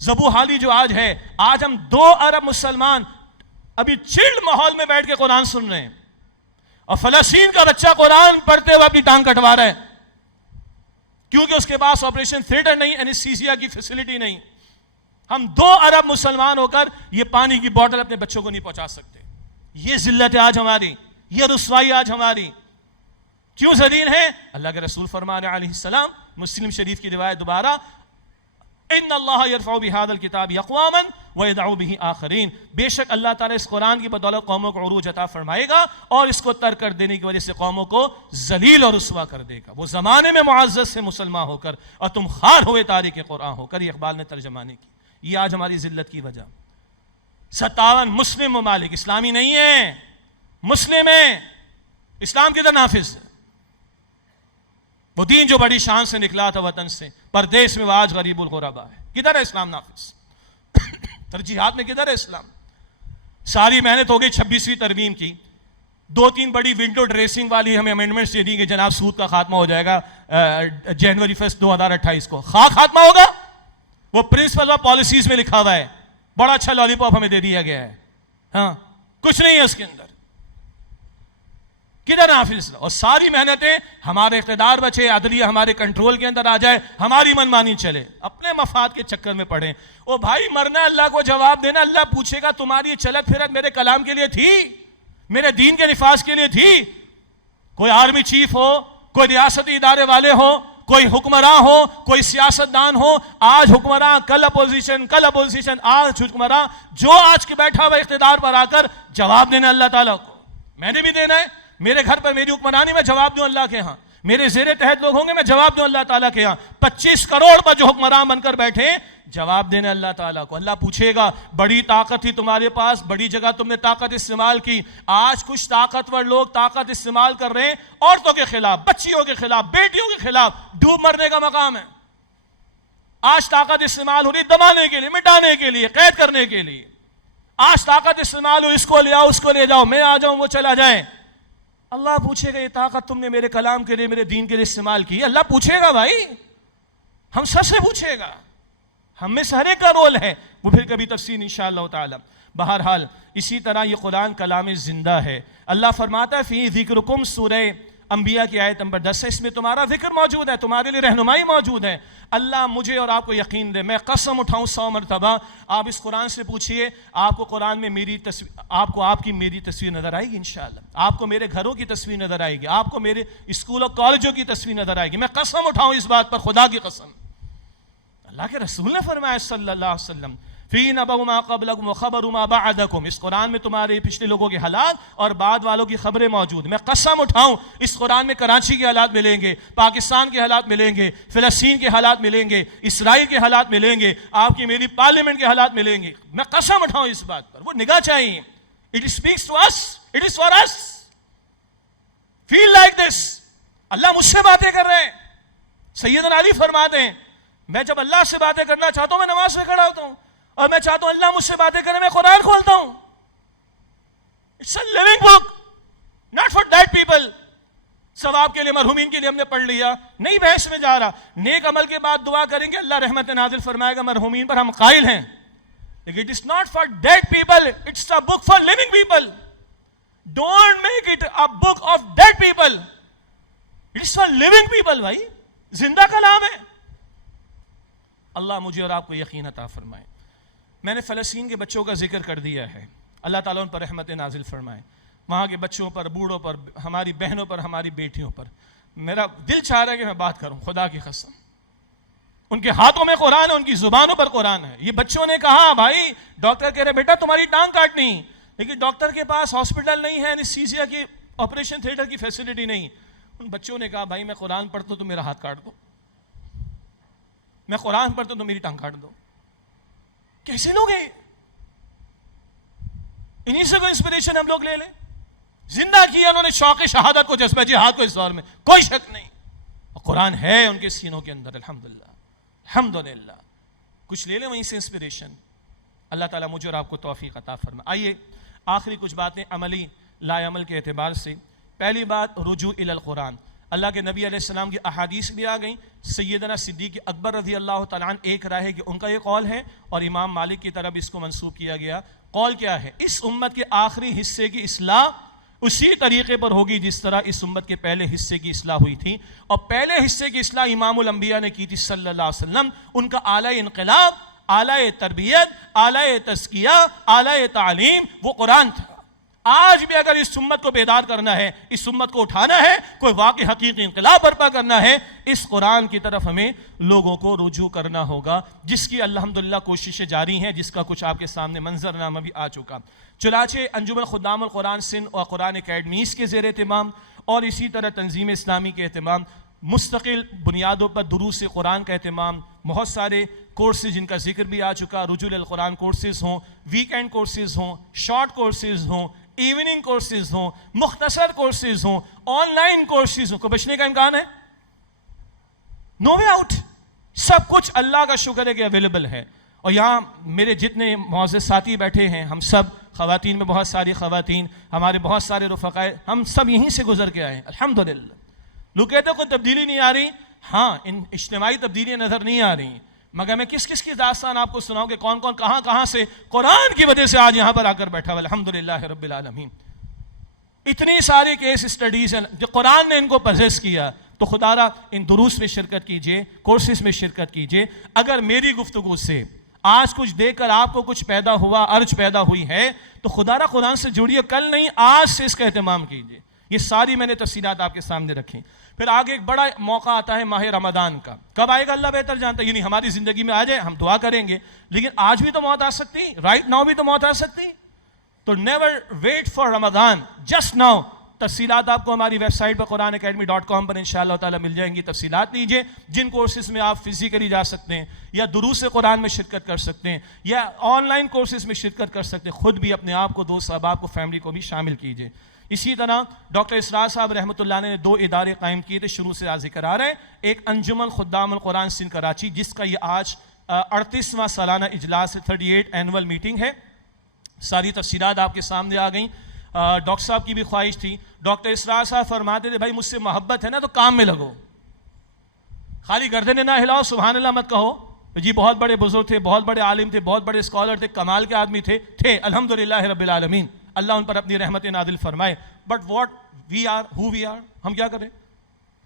زبو حالی جو آج ہے، آج ہم 2 ارب مسلمان ابھی چلڈ ماحول میں بیٹھ کے قرآن سن رہے ہیں، اور فلسطین کا بچہ قرآن پڑھتے ہوئے اپنی ٹانگ کٹوا رہا ہے، کیونکہ اس کے پاس آپریشن تھیٹر نہیں، انیستھیسیا کی فیسلٹی نہیں۔ ہم 2 ارب مسلمان ہو کر یہ پانی کی بوٹل اپنے بچوں کو نہیں پہنچا سکتے۔ یہ ذلت ہے آج ہماری، یہ رسوائی آج ہماری، کیوں ذلیل ہے؟ اللہ کے رسول فرما رہے علیہ السلام، مسلم شریف کی روایت دوبارہ، ان اللہ یرفع بہذا الکتاب اقواما ویدع بہ آخرین، بے شک اللہ تعالیٰ اس قرآن کی بدولت قوموں کو عروج عطا فرمائے گا، اور اس کو ترک کر دینے کی وجہ سے قوموں کو ذلیل اور رسوا کر دے گا۔ وہ زمانے میں معزز سے مسلمان ہو کر، اور تم خار ہوئے تاریخ قرآن ہو کر۔ یہ اقبال نے ترجمانی کی، یہ آج ہماری ذلت کی وجہ۔ 57 مسلم ممالک، اسلامی نہیں ہیں، مسلم ہیں، اسلام کدھر نافذ ہے؟ وہ دین جو بڑی شان سے نکلا تھا وطن سے، پردیس میں وہ آج غریب الغربا ہے، کدھر ہے اسلام نافذ؟ ترجیحات میں کدھر ہے اسلام؟ ساری محنت ہو گئی 26ویں ترمیم کی، 2-3 بڑی ونڈو ڈریسنگ والی ہمیں امینڈمنٹس دے دی کہ جناب سود کا خاتمہ ہو جائے گا جنوری 1 2028 کو۔ خاتمہ ہوگا؟ وہ پرنسپل آف پالیسیز میں لکھا ہوا ہے، بڑا اچھا لالی پاپ ہمیں دے دیا گیا ہے، ہاں کچھ نہیں ہے اس کے اندر، کدھر نافذ؟ اور ساری محنتیں ہمارے اقتدار بچے، عدلیہ ہمارے کنٹرول کے اندر آ جائے، ہماری من مانی چلے، اپنے مفاد کے چکر میں پڑیں۔ او بھائی، مرنا اللہ کو جواب دینا، اللہ پوچھے گا تمہاری چلت پھرت میرے کلام کے لیے تھی، میرے دین کے نفاذ کے لیے تھی؟ کوئی آرمی چیف ہو، کوئی ریاستی ادارے والے ہو، کوئی حکمراں ہو، کوئی سیاستدان ہو، آج حکمراں کل اپوزیشن، آج حکمراں جو آج کے بیٹھا ہوا اقتدار پر آ کر جواب دینا اللہ تعالیٰ کو، میں نے بھی دینا ہے۔ میرے گھر پر میری حکمرانی میں جواب دوں اللہ کے ہاں، میرے زیر تحت لوگ ہوں گے میں جواب دوں اللہ تعالیٰ کے ہاں، 25 کروڑ پر جو حکمران بن کر بیٹھے جواب دینا اللہ تعالیٰ کو۔ اللہ پوچھے گا بڑی طاقت تھی تمہارے پاس، بڑی جگہ تم نے طاقت استعمال کی، آج کچھ طاقتور لوگ طاقت استعمال کر رہے ہیں عورتوں کے خلاف، بچیوں کے خلاف، بیٹیوں کے خلاف، ڈوب مرنے کا مقام ہے۔ آج طاقت استعمال ہو رہی دبانے کے لیے، مٹانے کے لیے، قید کرنے کے لیے۔ آج طاقت استعمال ہو، اس کو لے آؤ، اس کو لے جاؤ، میں آ جاؤں وہ چلا جائے۔ اللہ پوچھے گا یہ طاقت تم نے میرے کلام کے لیے میرے دین کے لیے استعمال کی؟ اللہ پوچھے گا بھائی، ہم سب سے پوچھے گا، ہم میں سے ہر ایک کا رول ہے، وہ پھر کبھی تفصیل انشاءاللہ تعالی۔ بہرحال اسی طرح یہ قرآن کلام زندہ ہے۔ اللہ فرماتا ہے فی ذکرکم، سورہ انبیاء کی آیت نمبر 10 ہے، اس میں تمہارا ذکر موجود ہے، تمہارے لیے رہنمائی موجود ہے۔ اللہ مجھے اور آپ کو یقین دے، میں قسم اٹھاؤں 100 مرتبہ، آپ اس قرآن سے پوچھئے، آپ کو قرآن میں میری تصویر، آپ کو آپ کی میری تصویر نظر آئے گی انشاءاللہ، آپ کو میرے گھروں کی تصویر نظر آئے گی، آپ کو میرے اسکول اور کالجوں کی تصویر نظر آئے گی۔ میں قسم اٹھاؤں اس بات پر، خدا کی قسم۔ اللہ کے رسول نے فرمایا صلی اللہ علیہ وسلم فی نبأ ما قبلکم وخبر ما بعدکم، اس قرآن میں تمہارے پچھلے لوگوں کے حالات اور بعد والوں کی خبریں موجود۔ میں قسم اٹھاؤں اس قرآن میں کراچی کے حالات ملیں گے، پاکستان کے حالات ملیں گے، فلسطین کے حالات ملیں گے، اسرائیل کے حالات ملیں گے، آپ کی میری پارلیمنٹ کے حالات ملیں گے۔ میں قسم اٹھاؤں اس بات پر، وہ نگاہ چاہیے۔ It speaks to us, it is for us. Feel like this. اللہ مجھ سے باتیں کر رہے ہیں۔ سیدنا علی فرماتے ہیں میں جب اللہ سے باتیں کرنا چاہتا ہوں میں نماز میں کھڑا ہوتا ہوں، اور میں چاہتا ہوں اللہ مجھ سے باتیں کرے میں قرآن کھولتا ہوں۔ It's a living book, not for dead people. ثواب کے لیے مرحومین کے لیے ہم نے پڑھ لیا، نہیں بحث میں جا رہا۔ نیک عمل کے بعد دعا کریں گے، اللہ رحمت نازل فرمائے گا، مرحومین پر ہم قائل ہیں۔ لیکن it is not for dead people, it's a book for living people. Don't make it a book of dead people. It's for living people بھائی، زندہ کلام ہے۔ اللہ مجھے اور آپ کو یقین عطا فرمائے۔ میں نے فلسطین کے بچوں کا ذکر کر دیا ہے، اللہ تعالیٰ ان پر رحمت نازل فرمائے، وہاں کے بچوں پر، بوڑھوں پر، ہماری بہنوں پر، ہماری بیٹیوں پر۔ میرا دل چاہ رہا ہے کہ میں بات کروں، خدا کی قسم۔ ان کے ہاتھوں میں قرآن ہے، ان کی زبانوں پر قرآن ہے۔ یہ بچوں نے کہا بھائی ڈاکٹر کہہ رہے بیٹا تمہاری ٹانگ کاٹنی، لیکن ڈاکٹر کے پاس ہاسپٹل نہیں ہے، انستھیزیا کی آپریشن تھیٹر کی فیسلٹی نہیں۔ ان بچوں نے کہا بھائی میں قرآن پڑھتا ہوں تو میرا ہاتھ کاٹ دو، میں قرآن پڑھتا ہوں تو میری ٹانگ کاٹ دو۔ کیسے لوگ ہیں؟ انہی سے کوئی انسپریشن ہم لوگ لے لیں۔ زندہ کیا انہوں نے شوق شہادت کو، جذبہ جہاد کو اس دور میں، کوئی شک نہیں۔ اور قرآن ہے ان کے سینوں کے اندر، الحمدللہ الحمدللہ۔ کچھ لے لیں وہیں سے انسپریشن۔ اللہ تعالیٰ مجھے اور آپ کو توفیق عطا فرمائے۔ آئیے آخری کچھ باتیں عملی لا عمل کے اعتبار سے۔ پہلی بات رجوع الی القرآن۔ اللہ کے نبی علیہ السلام کی احادیث بھی آ گئیں۔ سیدنا صدیق اکبر رضی اللہ تعالیٰ عنہ ایک رائے ہے کہ ان کا یہ قول ہے، اور امام مالک کی طرف اس کو منسوب کیا گیا۔ قول کیا ہے؟ اس امت کے آخری حصے کی اصلاح اسی طریقے پر ہوگی جس طرح اس امت کے پہلے حصے کی اصلاح ہوئی تھی، اور پہلے حصے کی اصلاح امام الانبیاء نے کی تھی صلی اللہ علیہ وسلم۔ ان کا اعلیٰ انقلاب، اعلیٰ تربیت، اعلیٰ تزکیہ، اعلیٰ تعلیم وہ قرآن تھا۔ آج بھی اگر اس امت کو بیدار کرنا ہے، اس امت کو اٹھانا ہے، کوئی واقعی حقیقی انقلاب برپا کرنا ہے، اس قرآن کی طرف ہمیں لوگوں کو رجوع کرنا ہوگا، جس کی الحمدللہ کوششیں جاری ہیں، جس کا کچھ آپ کے سامنے منظرنامہ بھی آ چکا۔ چنانچہ انجمن خدام القرآن سندھ اور قرآن اکیڈمیز کے زیر اہتمام، اور اسی طرح تنظیم اسلامی کے اہتمام، مستقل بنیادوں پر دروس قرآن کا اہتمام، بہت سارے کورسز جن کا ذکر بھی آ چکا، رجوع القرآن کورسز ہوں، ویکینڈ کورسز ہوں، شارٹ کورسز ہوں، ایوننگ کورسز ہوں، مختصر کورسز ہوں، آن لائن کورسز ہوں، کو بچنے کا امکان ہے؟ نو وے آؤٹ۔ سب کچھ اللہ کا شکر ہے کہ اویلیبل ہے۔ اور یہاں میرے جتنے معزز ساتھی بیٹھے ہیں، ہم سب خواتین میں بہت ساری خواتین، ہمارے بہت سارے رفقائے، ہم سب یہیں سے گزر کے آئے ہیں الحمدللہ۔ لوگ کہتے ہیں کوئی تبدیلی نہیں آ رہی، ہاں ان اجتماعی تبدیلیاں نظر نہیں آ رہی، مگر میں کس کس کی داستان آپ کو سناؤں کہ کون کون کہاں سے قرآن کی وجہ سے آج یہاں پر آ کر بیٹھا ہوا، الحمدللہ رب العالمین۔ اتنی ساری کیس اسٹڈیز ہیں جو قرآن نے ان کو پزیس کیا، تو خدا را ان دروس میں شرکت کیجئے، کورسز میں شرکت کیجئے۔ اگر میری گفتگو سے آج کچھ دیکھ کر آپ کو کچھ پیدا ہوا، ارج پیدا ہوئی ہے، تو خدا را قرآن سے جڑیے، کل نہیں آج سے اس کا اہتمام کیجئے۔ یہ ساری میں نے تفصیلات آپ کے سامنے رکھی۔ پھر آگے ایک بڑا موقع آتا ہے ماہ رمضان کا، کب آئے گا اللہ بہتر جانتا ہے، یعنی ہماری زندگی میں آ جائے ہم دعا کریں گے، لیکن آج بھی تو موت آ سکتی، رائٹ ناؤ بھی تو موت آ سکتی، تو never wait for Ramadan, just now. تفصیلات آپ کو ہماری ویب سائٹ پر قرآنacademy.com پر انشاءاللہ تعالی مل جائیں گی۔ تفصیلات لیجئے، جن کورسز میں آپ فزیکلی جا سکتے ہیں، یا دروس قرآن میں شرکت کر سکتے ہیں، یا آن لائن کورسز میں شرکت کر سکتے ہیں، خود بھی اپنے آپ کو، دوست احباب کو، فیملی کو بھی شامل کیجئے۔ اسی طرح ڈاکٹر اسرار صاحب رحمۃ اللہ نے 2 ادارے قائم کیے تھے، شروع سے ذکر آ رہا ہے۔ ایک انجمن خدام القرآن سندھ کراچی، جس کا یہ آج 38واں سالانہ اجلاس 38 اینول میٹنگ ہے۔ ساری تفصیلات آپ کے سامنے آ گئیں۔ ڈاکٹر صاحب کی بھی خواہش تھی. ڈاکٹر اسرار صاحب فرماتے تھے بھائی مجھ سے محبت ہے نا تو کام میں لگو, خالی گردنیں نہ ہلاؤ, سبحان اللہ مت کہو. جی بہت بڑے بزرگ تھے, بہت بڑے عالم تھے, بہت بڑے اسکالر تھے, کمال کے آدمی تھے الحمدللہ رب العالمین, اللہ ان پر اپنی رحمت نازل فرمائے. But what we are, who we are, ہم کیا کریں؟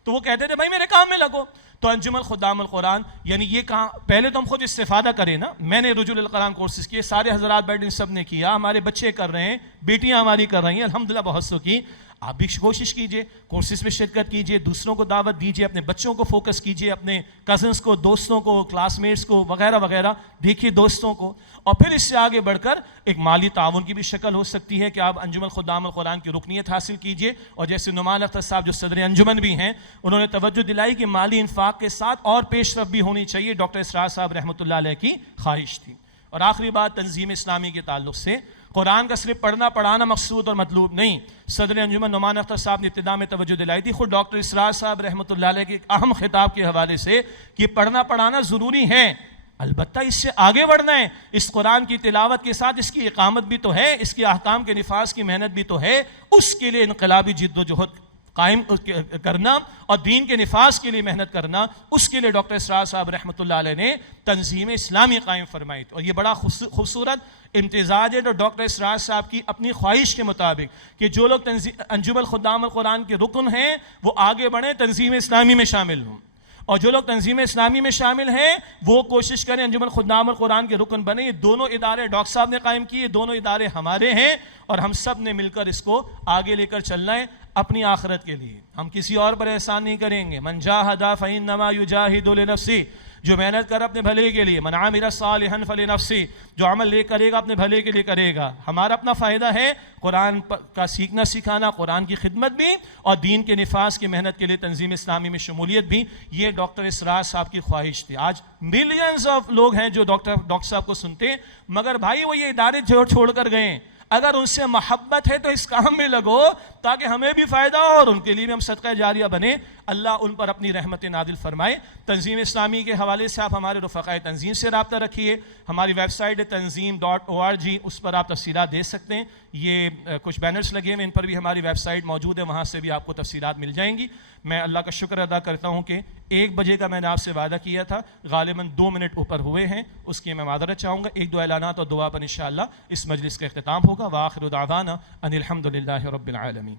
تو وہ کہتے تھے بھائی میرے کام میں لگو. تو انجمن خدام القرآن یعنی یہ کہاں, پہلے تو ہم خود استفادہ کریں نا. میں نے رجوع القرآن کورسز کیے, سارے حضرات بیٹھے سب نے کیا, ہمارے بچے کر رہے ہیں, بیٹیاں ہماری کر رہی ہیں الحمدللہ بہت سو کی. آپ بھی کوشش کیجئے, کورسز میں شرکت کیجئے, دوسروں کو دعوت دیجئے, اپنے بچوں کو فوکس کیجئے, اپنے کزنس کو, دوستوں کو, کلاس میٹس کو وغیرہ وغیرہ دیکھیے دوستوں کو. اور پھر اس سے آگے بڑھ کر ایک مالی تعاون کی بھی شکل ہو سکتی ہے کہ آپ انجمن خدام القرآن کی رکنیت حاصل کیجئے. اور جیسے نعمان اختر صاحب جو صدر انجمن بھی ہیں, انہوں نے توجہ دلائی کہ مالی انفاق کے ساتھ اور پیش رفت بھی ہونی چاہیے. ڈاکٹر اسرار صاحب رحمۃ اللہ علیہ کی خواہش تھی. اور آخری بات تنظیم اسلامی کے تعلق سے, قرآن کا صرف پڑھنا پڑھانا مقصود اور مطلوب نہیں. صدر انجمن نعمان اختر صاحب نے ابتدا میں توجہ دلائی تھی, خود ڈاکٹر اسرار صاحب رحمۃ اللہ علیہ کے ایک اہم خطاب کے حوالے سے کہ پڑھنا پڑھانا ضروری ہے, البتہ اس سے آگے بڑھنا ہے. اس قرآن کی تلاوت کے ساتھ اس کی اقامت بھی تو ہے, اس کے احکام کے نفاذ کی محنت بھی تو ہے. اس کے لیے انقلابی جد و جہد قائم کرنا اور دین کے نفاذ کے لیے محنت کرنا, اس کے لیے ڈاکٹر اسرار صاحب رحمۃ اللہ علیہ نے تنظیم اسلامی قائم فرمائی. اور یہ بڑا خوبصورت امتزاج ہے ڈاکٹر اسرار صاحب کی اپنی خواہش کے مطابق کہ جو لوگ انجمن خدام القرآن کے رکن ہیں وہ آگے بڑھیں, تنظیم اسلامی میں شامل ہوں, اور جو لوگ تنظیم اسلامی میں شامل ہیں وہ کوشش کریں انجمن خدام القرآن کے رکن بنیں. یہ دونوں ادارے ڈاکٹر صاحب نے قائم کیے, دونوں ادارے ہمارے ہیں, اور ہم سب نے مل کر اس کو آگے لے کر چلنا ہے اپنی آخرت کے لیے. ہم کسی اور پر احسان نہیں کریں گے. من جاہد فإنما یجاہد لنفسہ, جو محنت کر اپنے بھلے کے لیے. من عمل صالحا فلنفسہ, جو عمل لے کرے گا اپنے بھلے کے لیے کرے گا. ہمارا اپنا فائدہ ہے قرآن کا سیکھنا سکھانا, قرآن کی خدمت بھی, اور دین کے نفاذ کی محنت کے لیے تنظیم اسلامی میں شمولیت بھی. یہ ڈاکٹر اسرار صاحب کی خواہش تھی. آج ملینز آف لوگ ہیں جو ڈاکٹر صاحب کو سنتے ہیں, مگر بھائی وہ یہ ادارے چھوڑ کر گئے. اگر ان سے محبت ہے تو اس کام میں لگو تاکہ ہمیں بھی فائدہ ہو اور ان کے لیے بھی ہم صدقہ جاریہ بنے. اللہ ان پر اپنی رحمت نازل فرمائے. تنظیم اسلامی کے حوالے سے آپ ہمارے رفقائے تنظیم سے رابطہ رکھیے. ہماری ویب سائٹ ہے tanzeem.org, اس پر آپ تفصیلات دے سکتے ہیں. یہ کچھ بینرز لگے ہوئے, ان پر بھی ہماری ویب سائٹ موجود ہے, وہاں سے بھی آپ کو تفصیلات مل جائیں گی. میں اللہ کا شکر ادا کرتا ہوں کہ 1 بجے کا میں نے آپ سے وعدہ کیا تھا, غالباً 2 منٹ اوپر ہوئے ہیں, اس کی میں معذرت چاہوں گا. 1-2 اعلانات اور دعا پر انشاءاللہ اس مجلس کا اختتام ہوگا. وآخر دعوانا ان الحمدللہ رب العالمین.